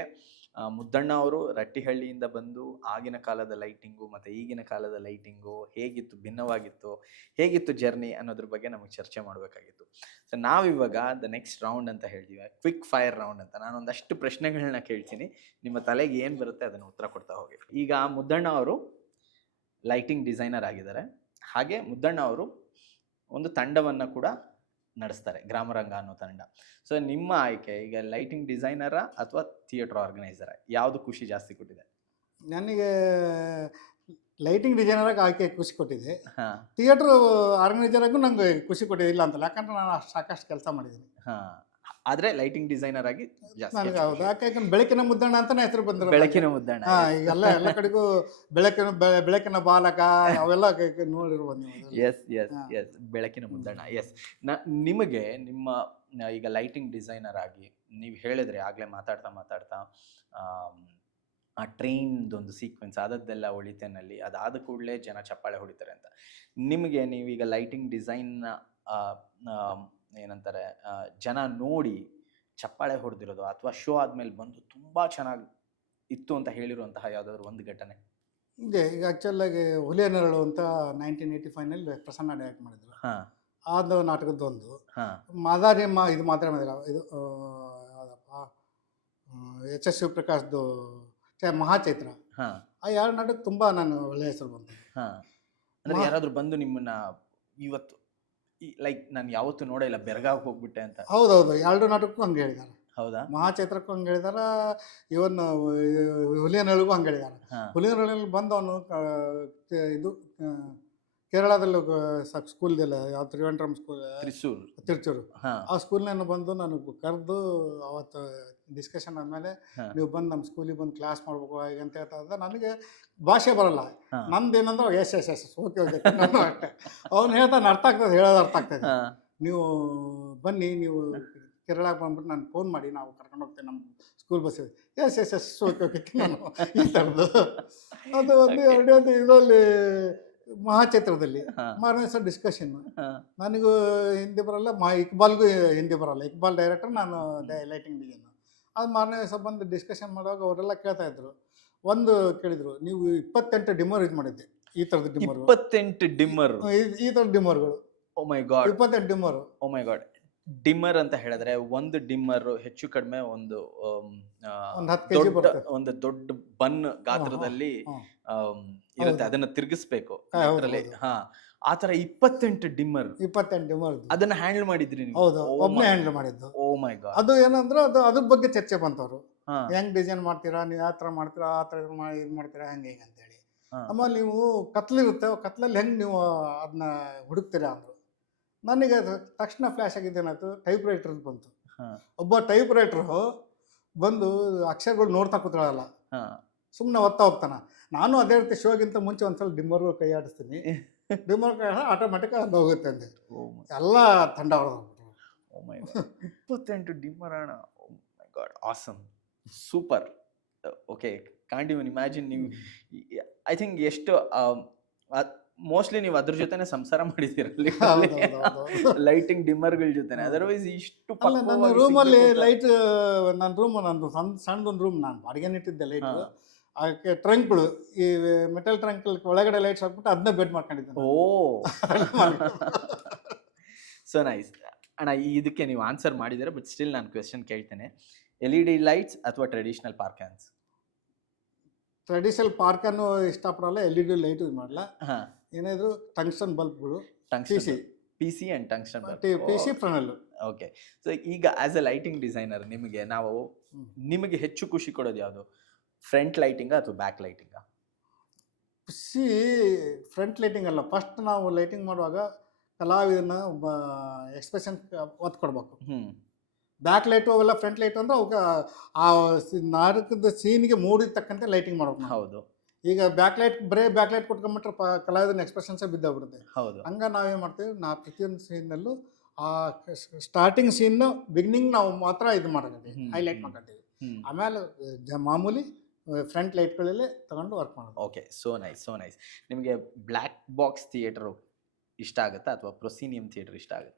ಮುದ್ದಣ್ಣ ಅವರು ರಟ್ಟಿಹಳ್ಳಿಯಿಂದ ಬಂದು ಆಗಿನ ಕಾಲದ ಲೈಟಿಂಗು ಮತ್ತು ಈಗಿನ ಕಾಲದ ಲೈಟಿಂಗು ಹೇಗಿತ್ತು, ಭಿನ್ನವಾಗಿತ್ತು, ಹೇಗಿತ್ತು ಜರ್ನಿ ಅನ್ನೋದ್ರ ಬಗ್ಗೆ ನಮಗೆ ಚರ್ಚೆ ಮಾಡಬೇಕಾಗಿತ್ತು. ಸೊ ನಾವಿವಾಗ ದ ನೆಕ್ಸ್ಟ್ ರೌಂಡ್ ಅಂತ ಹೇಳ್ತೀವಿ, ಕ್ವಿಕ್ ಫೈರ್ ರೌಂಡ್ ಅಂತ. ನಾನು ಒಂದಷ್ಟು ಪ್ರಶ್ನೆಗಳನ್ನ ಕೇಳ್ತೀನಿ, ನಿಮ್ಮ ತಲೆಗೆ ಏನು ಬರುತ್ತೆ ಅದನ್ನು ಉತ್ತರ ಕೊಡ್ತಾ ಹೋಗಿ. ಈಗ ಮುದ್ದಣ್ಣ ಅವರು ಲೈಟಿಂಗ್ ಡಿಸೈನರ್ ಆಗಿದ್ದಾರೆ, ಹಾಗೆ ಮುದ್ದಣ್ಣ ಅವರು ಒಂದು ತಂಡವನ್ನು ಕೂಡ ನಡೆಸ್ತಾರೆ, ಗ್ರಾಮರಂಗ ಅನ್ನೋ ತಂಡ. ಸೊ ನಿಮ್ಮ ಆಯ್ಕೆ ಈಗ ಲೈಟಿಂಗ್ ಡಿಸೈನರಾ ಅಥವಾ ಥಿಯೇಟರ್ ಆರ್ಗನೈಸರಾ, ಯಾವುದು ಖುಷಿ ಜಾಸ್ತಿ ಕೊಟ್ಟಿದೆ? ನನಗೆ ಲೈಟಿಂಗ್ ಡಿಸೈನರಾಗಿ ಆಯ್ಕೆ ಖುಷಿ ಕೊಟ್ಟಿದೆ. ಹಾಂ. ಥಿಯೇಟ್ರ್ ಆರ್ಗನೈಸರಾಗೂ ನಂಗೆ ಖುಷಿ ಕೊಟ್ಟಿದೆ, ಇಲ್ಲ ಅಂತಲ್ಲ, ಯಾಕಂದ್ರೆ ನಾನು ಸಾಕಷ್ಟು ಕೆಲಸ ಮಾಡಿದ್ದೀನಿ. ಹಾಂ. ಆದ್ರೆ ಲೈಟಿಂಗ್ ಡಿಸೈನರ್ ಆಗಿ ಜಾಸ್ತಿ ನನಗೆ ಹೆಚ್ಚು ಹೌದು, ಖುಷಿ. ಯಾಕೆ ಬೆಳಕಿನ ಮುದ್ದಣ್ಣ ಅಂತಾನೆ ಹೆಸರು ಬಂದ್ರು. ಬೆಳಕಿನ ಮುದ್ದಣ್ಣ. ಹಾ, ಈಗೆಲ್ಲ ಎಲ್ಲ ಕಡೆಗೂ ಬೆಳಕಿನ ಬಾಲಕ ಅವೆಲ್ಲ ನೋಡಿರ್ಬೋದು ನೀವು. ಎಸ್ ಎಸ್ ಎಸ್, ಬೆಳಕಿನ ಮುದ್ದಣ್ಣ. ಎಸ್, ನಿಮಗೆ ನಿಮ್ಮ ಈಗ ಲೈಟಿಂಗ್ ಡಿಸೈನರ್ ಆಗಿ ನೀವು ಹೇಳಿದ್ರೆ ಆಗ್ಲೇ ಮಾತಾಡ್ತಾ ಆ ಟ್ರೈನ್ದೊಂದು ಸೀಕ್ವೆನ್ಸ್ ಆದದ್ದೆಲ್ಲ ಒಳಿತೇನಲ್ಲಿ, ಅದಾದ ಕೂಡಲೇ ಜನ ಚಪ್ಪಾಳೆ ಹೊಡಿತಾರೆ ಅಂತ. ನಿಮಗೆ ನೀವೀಗ ಲೈಟಿಂಗ್ ಡಿಸೈನ್ನ ಏನಂತಾರೆ ಜನ ನೋಡಿ ಚಪ್ಪಾಳೆ ಹೊಡೆದಿರೋದು ಅಥವಾ ಶೋ ಆದ್ಮೇಲೆ ಬಂದು ತುಂಬಾ ಚೆನ್ನಾಗಿ ಇತ್ತು ಅಂತ ಹೇಳಿರುವಂತಹ ಯಾವ್ದಾದ್ರು ಒಂದು ಘಟನೆ? ಇದೆ. ಈಗ ಆ್ಯಕ್ಚುಲಾಗಿ ಹುಲಿಯ ನೆರಳು ಅಂತ 1985ನಲ್ಲಿ ಪ್ರಸನ್ನ ಡೈರೆಕ್ಟ್ ಮಾಡಿದ್ರು. ಅದು ನಾಟಕದ್ದೊಂದು ಮಾದಾರಿ ಇದು ಮಾತ್ರ ಮಾಡಿಲ್ಲ, ಇದು ಯಾವುದಪ್ಪ, ಎಚ್ ಎಸ್ ಶಿವಪ್ರಕಾಶ್ದು ಮಹಾಚೈತ್ರ. ಆ ಎರಡು ನಾಟಕ ತುಂಬ ನಾನು ಒಳ್ಳೆಯ ಹೆಸರು ಬಂತು. ಅಂದ್ರೆ ಯಾರಾದ್ರೂ ಬಂದು ನಿಮ್ಮನ್ನ ಇವತ್ತು ಲೈಕ್ ನಾನು ಯಾವತ್ತೂ ನೋಡೇ ಇಲ್ಲ, ಬೆರಗಾಗಿ ಹೋಗ್ಬಿಟ್ಟೆ ಅಂತ? ಹೌದೌದು, ಎರಡು ನಾಟಕಕ್ಕೂ ಹಂಗೆ ಹೇಳಿದ್ದಾರೆ. ಹೌದಾ? ಮಹಾಚೈತ್ರಕ್ಕೂ ಹಂಗೆ ಹೇಳಿದಾರ, ಇವನ್ ಹುಲಿಯ ನೆರಳಿಗೂ ಹಂಗೆ ಹೇಳಿದಾರೆ. ಹುಲಿಯ ನೆರಳಲ್ಲಿ ಬಂದು ಅವನು ಇದು ಕೇರಳದಲ್ಲಿ ಸ್ಕೂಲ್ದೆಲ್ಲ ಯಾವ ತ್ರಿವೆಂಡ್ರಮ್ ಸ್ಕೂಲ್, ತಿರುಚೂರು, ಆ ಸ್ಕೂಲ್ನ ಬಂದು ನನಗೆ ಕರೆದು ಅವತ್ತು ಡಿಸ್ಕಷನ್ ಆದಮೇಲೆ ನೀವು ಬಂದು ನಮ್ಮ ಸ್ಕೂಲಿಗೆ ಬಂದು ಕ್ಲಾಸ್ ಮಾಡ್ಬೇಕು ಹೇಗೆ ಅಂತ ಹೇಳ್ತಾ. ನನಗೆ ಭಾಷೆ ಬರಲ್ಲ, ನಮ್ದೇನಂದ್ರೆ yes yes yes okay okay ನಾನು ಅಷ್ಟೇ. ಅವ್ನು ಹೇಳ್ತಾನೆ ಅರ್ಥ ಆಗ್ತದೆ, ಹೇಳೋದು ಅರ್ಥ ಆಗ್ತದೆ. ನೀವು ಬನ್ನಿ, ನೀವು ಕೇರಳಕ್ಕೆ ಬಂದ್ಬಿಟ್ಟು ನಾನು ಫೋನ್ ಮಾಡಿ ನಾವು ಕರ್ಕೊಂಡು ಹೋಗ್ತೇವೆ ನಮ್ಮ ಸ್ಕೂಲ್ ಬಸ್ಸಿಗೆ. Yes yes yes okay okay ನಾನು ಈ ಥರದ್ದು. ಅದು ಒಂದು ಎರಡನೇದು ಇದರಲ್ಲಿ ಮಹಾಚೈತ್ರದಲ್ಲಿ ಮಾರನೇ ದಿವಸ ಡಿಸ್ಕಷನ್. ನನಗೂ ಹಿಂದಿ ಬರಲ್ಲ, ಇಕ್ಬಾಲ್ಗೂ ಹಿಂದಿ ಬರಲ್ಲ. ಇಕ್ಬಾಲ್ ಡೈರೆಕ್ಟರ್, ನಾನು ಲೈಟಿಂಗ್ ಡಿಸೈನ್. ಅದು ಮಾರನೇ ದಿವಸ ಬಂದು ಡಿಸ್ಕಷನ್ ಮಾಡುವಾಗ ಅವರೆಲ್ಲ ಕೇಳ್ತಾ ಇದ್ರು. ಒಂದು ಕೇಳಿದ್ರು, ನೀವು 28 ಡಿಮ್ಮರ್ ಯೂಸ್ ಮಾಡಿದ್ದೆ, ಈ ಥರದ ಡಿಮ್ಮರ್. 28 ಡಿಮ್ಮರ್, ಈ ಥರದ ಡಿಮ್ಮರ್ಗಳು. ಓ my god, 28 ಡಿಮ್ಮರ್. O my god. ಡಿಮ್ಮರ್ ಅಂತ ಹೇಳಿದ್ರೆ ಒಂದು ಡಿಮ್ಮರ್ ಹೆಚ್ಚು ಕಡಿಮೆ ಒಂದು 10 kg ಬರುತ್ತೆ. ಒಂದು ದೊಡ್ಡ ಬನ್ ಗಾತ್ರದಲ್ಲಿ ಇರುತ್ತೆ, ಅದನ್ನ ತಿರುಗಿಸ್ಬೇಕು ಅದರಲ್ಲಿ. ಆತರ 28 ಡಿಮ್ಮರ್ ಅದನ್ನ ಹ್ಯಾಂಡಲ್ ಮಾಡಿದ್ರಿ ನೀವು? ಹೌದು, ಒಬ್ಬನೇ ಹ್ಯಾಂಡಲ್ ಮಾಡಿದ್ದು. ಓ ಮೈ ಗಾಡ್. ಅದು ಏನಂದ್ರೆ ಅದು ಅದ್ರ ಬಗ್ಗೆ ಚರ್ಚೆ ಬಂತವ್ರು. ಹೆಂಗ್ ಡಿಸೈನ್ ಮಾಡ್ತೀರಾ ನೀವು, ಯಾವ ತರ ಮಾಡ್ತೀರಾ, ಆ ತರ ಇದು ಮಾಡ್ತೀರಾ, ಹೆಂಗೆ ಅಂತ ಹೇಳಿ. ಆಮೇಲೆ ನೀವು ಕತ್ಲಿರುತ್ತೆ, ಕತ್ಲಲ್ಲಿ ಹೆಂಗ್ ನೀವು ಅದನ್ನ ಹುಡುಕ್ತೀರಾ ಅಂದ್ರು. ನನಗೆ ಅದು ತಕ್ಷಣ ಫ್ಲಾಶ್ ಆಗಿದ್ದೇನಾಯ್ತು, ಟೈಪ್ ರೈಟರ್ ಬಂತು. ಒಬ್ಬ ಟೈಪ್ ರೈಟರ್ ಬಂದು ಅಕ್ಷರಗಳು ನೋಡ್ತಾ ಕೂತ್ಕೊಳ್ಳಲ್ಲ, ಸುಮ್ಮನೆ ಓದ್ತಾ ಹೋಗ್ತಾನ. ನಾನು ಅದೇ ರೀತಿ ಶೋಗಿಂತ ಮುಂಚೆ ಒಂದ್ಸಲ ಡಿಮ್ಮರ್ಗಳು ಕೈ ಆಡಿಸ್ತೀನಿ, ಡಿಮ್ಮರ್ ಕೈ ಆಟೋಮೆಟಿಕ್ ಅದು ಹೋಗುತ್ತೆ ಅಂದೆ. ಎಲ್ಲ ತಂಡ ಹೊಡೆದ್ಬಿಟ್ರು. ಓ ಮೈ ಗಾಡ್, 28 ಡಿಮ್ಮರ್ ಅಣ್ಣ. Oh my god, awesome, super. Okay, can't even imagine. ನೀವು ಐ ಥಿಂಕ್ ಎಷ್ಟು ಮೋಸ್ಟ್ಲಿ ನೀವು ಅದ್ರ ಜೊತೆನೆ ಸಂಸಾರ ಮಾಡಿದ್ದೀರಲ್ಲಿ, ಲೈಟಿಂಗ್ ಡಿಮ್ಮರ್ಗಳ ಜೊತೆನೆ. ಅದರ್ವೈಸ್ ಇಷ್ಟು ನನ್ನ ರೂಮಲ್ಲಿ ಲೈಟ್, ನನ್ನ ರೂಮ್, ನಂದು ಸಣ್ಣದೊಂದು ರೂಮ್, ನಾನು ಬಾಡಿಗೆ ಇಟ್ಟಿದ್ದೆ ಲೈಟ್. ಅದಕ್ಕೆ ಟ್ರಂಕ್ಗಳು, ಈ ಮೆಟಲ್ ಟ್ರಂಕ್ ಒಳಗಡೆ ಲೈಟ್ಸ್ ಹಾಕ್ಬಿಟ್ಟು ಅದನ್ನ ಬೆಡ್ ಮಾಡ್ಕೊಂಡಿದ್ದೆ. ಓ, ಸೊ ನೈಸ್ ಅಣ್ಣ. ಇದಕ್ಕೆ ನೀವು ಆನ್ಸರ್ ಮಾಡಿದ್ದೀರಾ, ಬಟ್ ಸ್ಟಿಲ್ ನಾನು ಕ್ವೆಶನ್ ಕೇಳ್ತೇನೆ. LED ಲೈಟ್ಸ್ ಅಥವಾ ಟ್ರೆಡಿಷನಲ್ ಪಾರ್ಕ್ಯಾನ್ಸ್? ಟ್ರೆಡಿಷನಲ್ ಪಾರ್ಕನ್ನು ಇಷ್ಟಪಡಲ್ಲ, LED ಲೈಟ್ ಯೂಸ್ ಮಾಡಲ್ಲ. ಏನಾದ್ರು ಟಂಗ್ಸ್ಟನ್ ಬಲ್ಬ್ಗಳು, PC and tungsten bulb, PC fresnel. Okay, so ಈಗ ಆಸ್ ಎ ಲೈಟಿಂಗ್ ಡಿಸೈನರ್ ನಿಮಗೆ ಹೆಚ್ಚು ಖುಷಿ ಕೊಡೋದು ಯಾವುದು? ಫ್ರಂಟ್ ಲೈಟಿಂಗ್ ಅಥವಾ ಬ್ಯಾಕ್ ಲೈಟಿಂಗ್? ಫ್ರಂಟ್ ಲೈಟಿಂಗ್ ಅಲ್ಲ. ಫಸ್ಟ್ ನಾವು ಲೈಟಿಂಗ್ ಮಾಡುವಾಗ ಕಲಾವಿದನ ಎಕ್ಸ್ಪ್ರೆಷನ್ ಒತ್ತು ಕೊಡ್ಬೇಕು. ಬ್ಯಾಕ್ ಲೈಟು ಅವೆಲ್ಲ ಫ್ರಂಟ್ ಲೈಟ್ ಅಂದ್ರೆ ಅವಕ್ಕೆ ಆ ನಾಟಕದ ಸೀನ್ಗೆ ಮೂಡಿದ ತಕ್ಕಂತೆ ಲೈಟಿಂಗ್ ಮಾಡ್ಬೇಕು. ಹೌದು. ಈಗ ಬ್ಯಾಕ್ ಲೈಟ್ ಬರೇ ಬ್ಯಾಕ್ ಲೈಟ್ ಕೊಟ್ಕೊಂಡ್ಬಿಟ್ರೆ ಕಲಾವಿದನ ಎಕ್ಸ್ಪ್ರೆಷನ್ಸೇ ಬಿದ್ದೋಗ್ಬಿಡುತ್ತೆ. ಹೌದು. ಹಂಗ ನಾವೇನು ಮಾಡ್ತೀವಿ, ಪ್ರತಿಯೊಂದು ಸೀನ್ನಲ್ಲೂ ಆ ಸ್ಟಾರ್ಟಿಂಗ್ ಸೀನ್ ಬಿಗಿನಿಂಗ್ ನಾವು ಮಾತ್ರ ಇದು ಮಾಡ್ಕೊತೀವಿ, ಹೈಲೈಟ್ ಮಾಡ್ಕೊತೀವಿ. ಆಮೇಲೆ ಮಾಮೂಲಿ ಫ್ರಂಟ್ ಲೈಟ್ಗಳಲ್ಲೇ ತಗೊಂಡು ವರ್ಕ್ ಮಾಡೋದು. Okay, so nice, so nice. ನಿಮಗೆ ಬ್ಲ್ಯಾಕ್ ಬಾಕ್ಸ್ ಥಿಯೇಟರ್ ಇಷ್ಟ ಆಗುತ್ತಾ ಅಥವಾ ಪ್ರೊಸೀನಿಯಂ ಥಿಯೇಟರ್ ಇಷ್ಟ ಆಗುತ್ತಾ?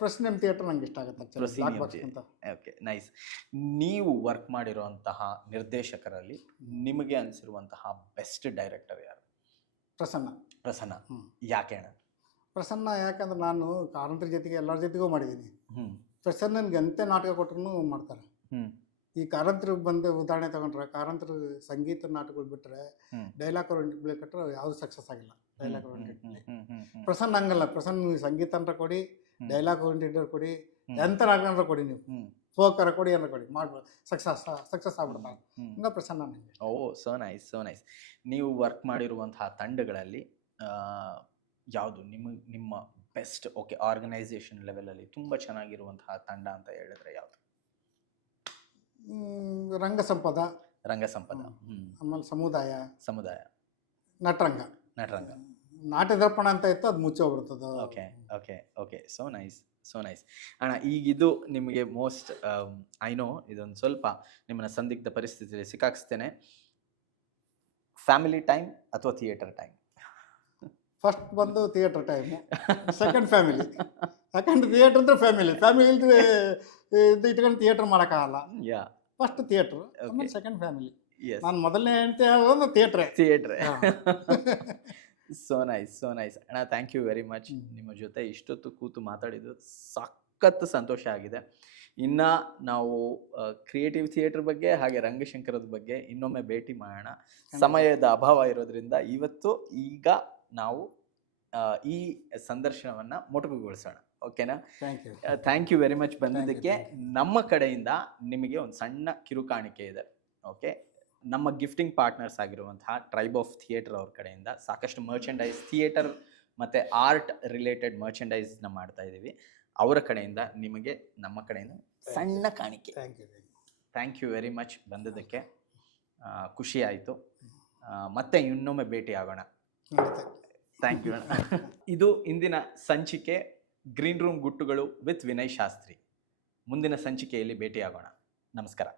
ಪ್ರೊಸೀನಿಯಂ ಥಿಯೇಟರ್ ನಂಗೆ ಇಷ್ಟ ಆಗುತ್ತೆ. Okay, nice. ನೀವು ವರ್ಕ್ ಮಾಡಿರುವಂತಹ ನಿರ್ದೇಶಕರಲ್ಲಿ ನಿಮಗೆ ಅನಿಸಿರುವಂತಹ ಬೆಸ್ಟ್ ಡೈರೆಕ್ಟರ್ ಯಾರು? ಪ್ರಸನ್ನ. ಯಾಕೆ ಅಣ್ಣ? ಪ್ರಸನ್ನ ಯಾಕಂದ್ರೆ ನಾನು ಕಾರಂತರ ಜೊತೆಗೆ ಎಲ್ಲರ ಜೊತೆಗೂ ಮಾಡಿದ್ದೀನಿ. ಪ್ರಸನ್ನನ್ಗೆ ಎಂತೆ ನಾಟಕ ಕೊಟ್ಟರು ಮಾಡ್ತಾರೆ. ಈ ಕಾರಂತರಿಗೆ ಬಂದು ಉದಾಹರಣೆ ತಗೊಂಡ್ರೆ, ಕಾರಂತರ ಸಂಗೀತ ನಾಟಕಗಳು ಬಿಟ್ಟರೆ ಡೈಲಾಗ್ ಓರಿಯೆಂಟೆಡ್ ಕೊಟ್ಟರೆ ಯಾವುದು ಸಕ್ಸಸ್ ಆಗಿಲ್ಲ. ಡೈಲಾಗ್ ಓರಿಯೆಂಟೆಡ್ ಪ್ರಸನ್ನ ಹಂಗಲ್ಲ. ಪ್ರಸನ್ನ ಸಂಗೀತ ಅಂತ ಕೊಡಿ, ಡೈಲಾಗ್ ಓರಿಯೆಂಟೆಡ್ ಕೊಡಿ, ಎಂತ ನಾಟಕ ಕೊಡಿ, ನೀವು ಫೋಕರ ಕೊಡಿ, ಎಲ್ಲ ಕೊಡಿ, ಮಾಡ್ಬೋದು, ಸಕ್ಸಸ್ ಆಗ್ಬಿಡ್ತಾರೆ. ಹಂಗ ಪ್ರಸನ್ನ ನನಗೆ. ಓ, ಸೋ ನೈಸ್, ಸೋ ನೈಸ್. ನೀವು ವರ್ಕ್ ಮಾಡಿರುವಂತಹ ತಂಡಗಳಲ್ಲಿ ಯಾವುದು ನಿಮ್ಮ ಬೆಸ್ಟ್. ಓಕೆ, ಆರ್ಗನೈಸೇಷನ್ ಲೆವೆಲಲ್ಲಿ ತುಂಬ ಚೆನ್ನಾಗಿರುವಂತಹ ತಂಡ ಅಂತ ಹೇಳಿದ್ರೆ ಯಾವುದು? ರಂಗ ಸಂಪದ, ರಂಗಸಂಪದ. ಆಮೇಲೆ ಸಮುದಾಯ, ನಟರಂಗ. ನಟರಂಗ. ನಾಟ್ಯದರ್ಪಣ ಅಂತ ಇತ್ತು, ಅದು ಮುಚ್ಚಿ ಹೋಗ್ಬಿಡ್ತದೆ. Okay okay okay, so nice so nice. ಅಣ್ಣ, ಈಗಿದು ನಿಮಗೆ ಮೋಸ್ಟ್ ಐ ನೋ ಇದೊಂದು ಸ್ವಲ್ಪ ನಿಮ್ಮನ್ನ ಸಂದಿಗ್ಧ ಪರಿಸ್ಥಿತಿಯಲ್ಲಿ ಸಿಕ್ಕಾಕ್ಸ್ತೇನೆ. ಫ್ಯಾಮಿಲಿ ಟೈಮ್ ಅಥವಾ ಥಿಯೇಟರ್ ಟೈಮ್? ಫಸ್ಟ್ ಬಂದು ಥಿಯೇಟರ್ ಟೈಮು, ಸೆಕೆಂಡ್ ಫ್ಯಾಮಿಲಿ. ಯಾಕಂದ್ರೆ ಥಿಯೇಟರ್ ಅಂದ್ರೆ ಫ್ಯಾಮಿಲಿ ಇದು ಇಟ್ಕೊಂಡು ಥಿಯೇಟರ್ ಮಾಡೋಕ್ಕಾಗಲ್ಲ. ಯಾ, ಫಸ್ಟ್ ಥಿಯೇಟ್ರು, ಆಮೇಲೆ ಸೆಕೆಂಡ್ ಫ್ಯಾಮಿಲಿ. ಎಸ್, ನಾನು ಮೊದಲನೇ ಹೆಂಡತಿ ಹೇಳೋದು ಥಿಯೇಟ್ರೇ. ಥಿಯೇಟ್ರೆ. So nice so nice. ಅಣ್ಣ, ಥ್ಯಾಂಕ್ ಯು ವೆರಿ ಮಚ್. ನಿಮ್ಮ ಜೊತೆ ಇಷ್ಟೊತ್ತು ಕೂತು ಮಾತಾಡಿದ್ದು ಸಖತ್ ಸಂತೋಷ ಆಗಿದೆ. ಇನ್ನು ನಾವು ಕ್ರಿಯೇಟಿವ್ ಥಿಯೇಟರ್ ಬಗ್ಗೆ ಹಾಗೆ ರಂಗಶಂಕರದ ಬಗ್ಗೆ ಇನ್ನೊಮ್ಮೆ ಭೇಟಿ ಮಾಡೋಣ. ಸಮಯದ ಅಭಾವ ಇರೋದ್ರಿಂದ ಈಗ ನಾವು ಈ ಸಂದರ್ಶನವನ್ನು ಮೊಟಕುಗೊಳಿಸೋಣ. ಓಕೆನಾ? ಥ್ಯಾಂಕ್ ಯು ವೆರಿ ಮಚ್ ಬಂದಿದ್ದಕ್ಕೆ. ನಮ್ಮ ಕಡೆಯಿಂದ ನಿಮಗೆ ಒಂದು ಸಣ್ಣ ಕಿರುಕಾಣಿಕೆ ಇದೆ. ಓಕೆ, ನಮ್ಮ ಗಿಫ್ಟಿಂಗ್ ಪಾರ್ಟ್ನರ್ಸ್ ಆಗಿರುವಂತಹ ಟ್ರೈಬ್ ಆಫ್ ಥಿಯೇಟರ್ ಅವ್ರ ಕಡೆಯಿಂದ ಸಾಕಷ್ಟು ಮರ್ಚೆಂಡೈಸ್, ಥಿಯೇಟರ್ ಮತ್ತು ಆರ್ಟ್ ರಿಲೇಟೆಡ್ ಮರ್ಚೆಂಡೈಸ್ನ ಮಾಡ್ತಾ ಇದ್ದೀವಿ. ಅವರ ಕಡೆಯಿಂದ ನಿಮಗೆ ನಮ್ಮ ಕಡೆಯಿಂದ ಸಣ್ಣ ಕಾಣಿಕೆ. ಥ್ಯಾಂಕ್ ಯು ವೆರಿ ಮಚ್ ಬಂದಿದ್ದಕ್ಕೆ. ಖುಷಿ ಆಯಿತು. ಮತ್ತೆ ಇನ್ನೊಮ್ಮೆ ಭೇಟಿ ಆಗೋಣ. Thank you. ಇದು ಇಂದಿನ ಸಂಚಿಕೆ ಗ್ರೀನ್ ರೂಮ್ ಗುಟ್ಟುಗಳು ವಿತ್ ವಿನಯ್ ಶಾಸ್ತ್ರಿ. ಮುಂದಿನ ಸಂಚಿಕೆಯಲ್ಲಿ ಭೇಟಿಯಾಗೋಣ. ನಮಸ್ಕಾರ.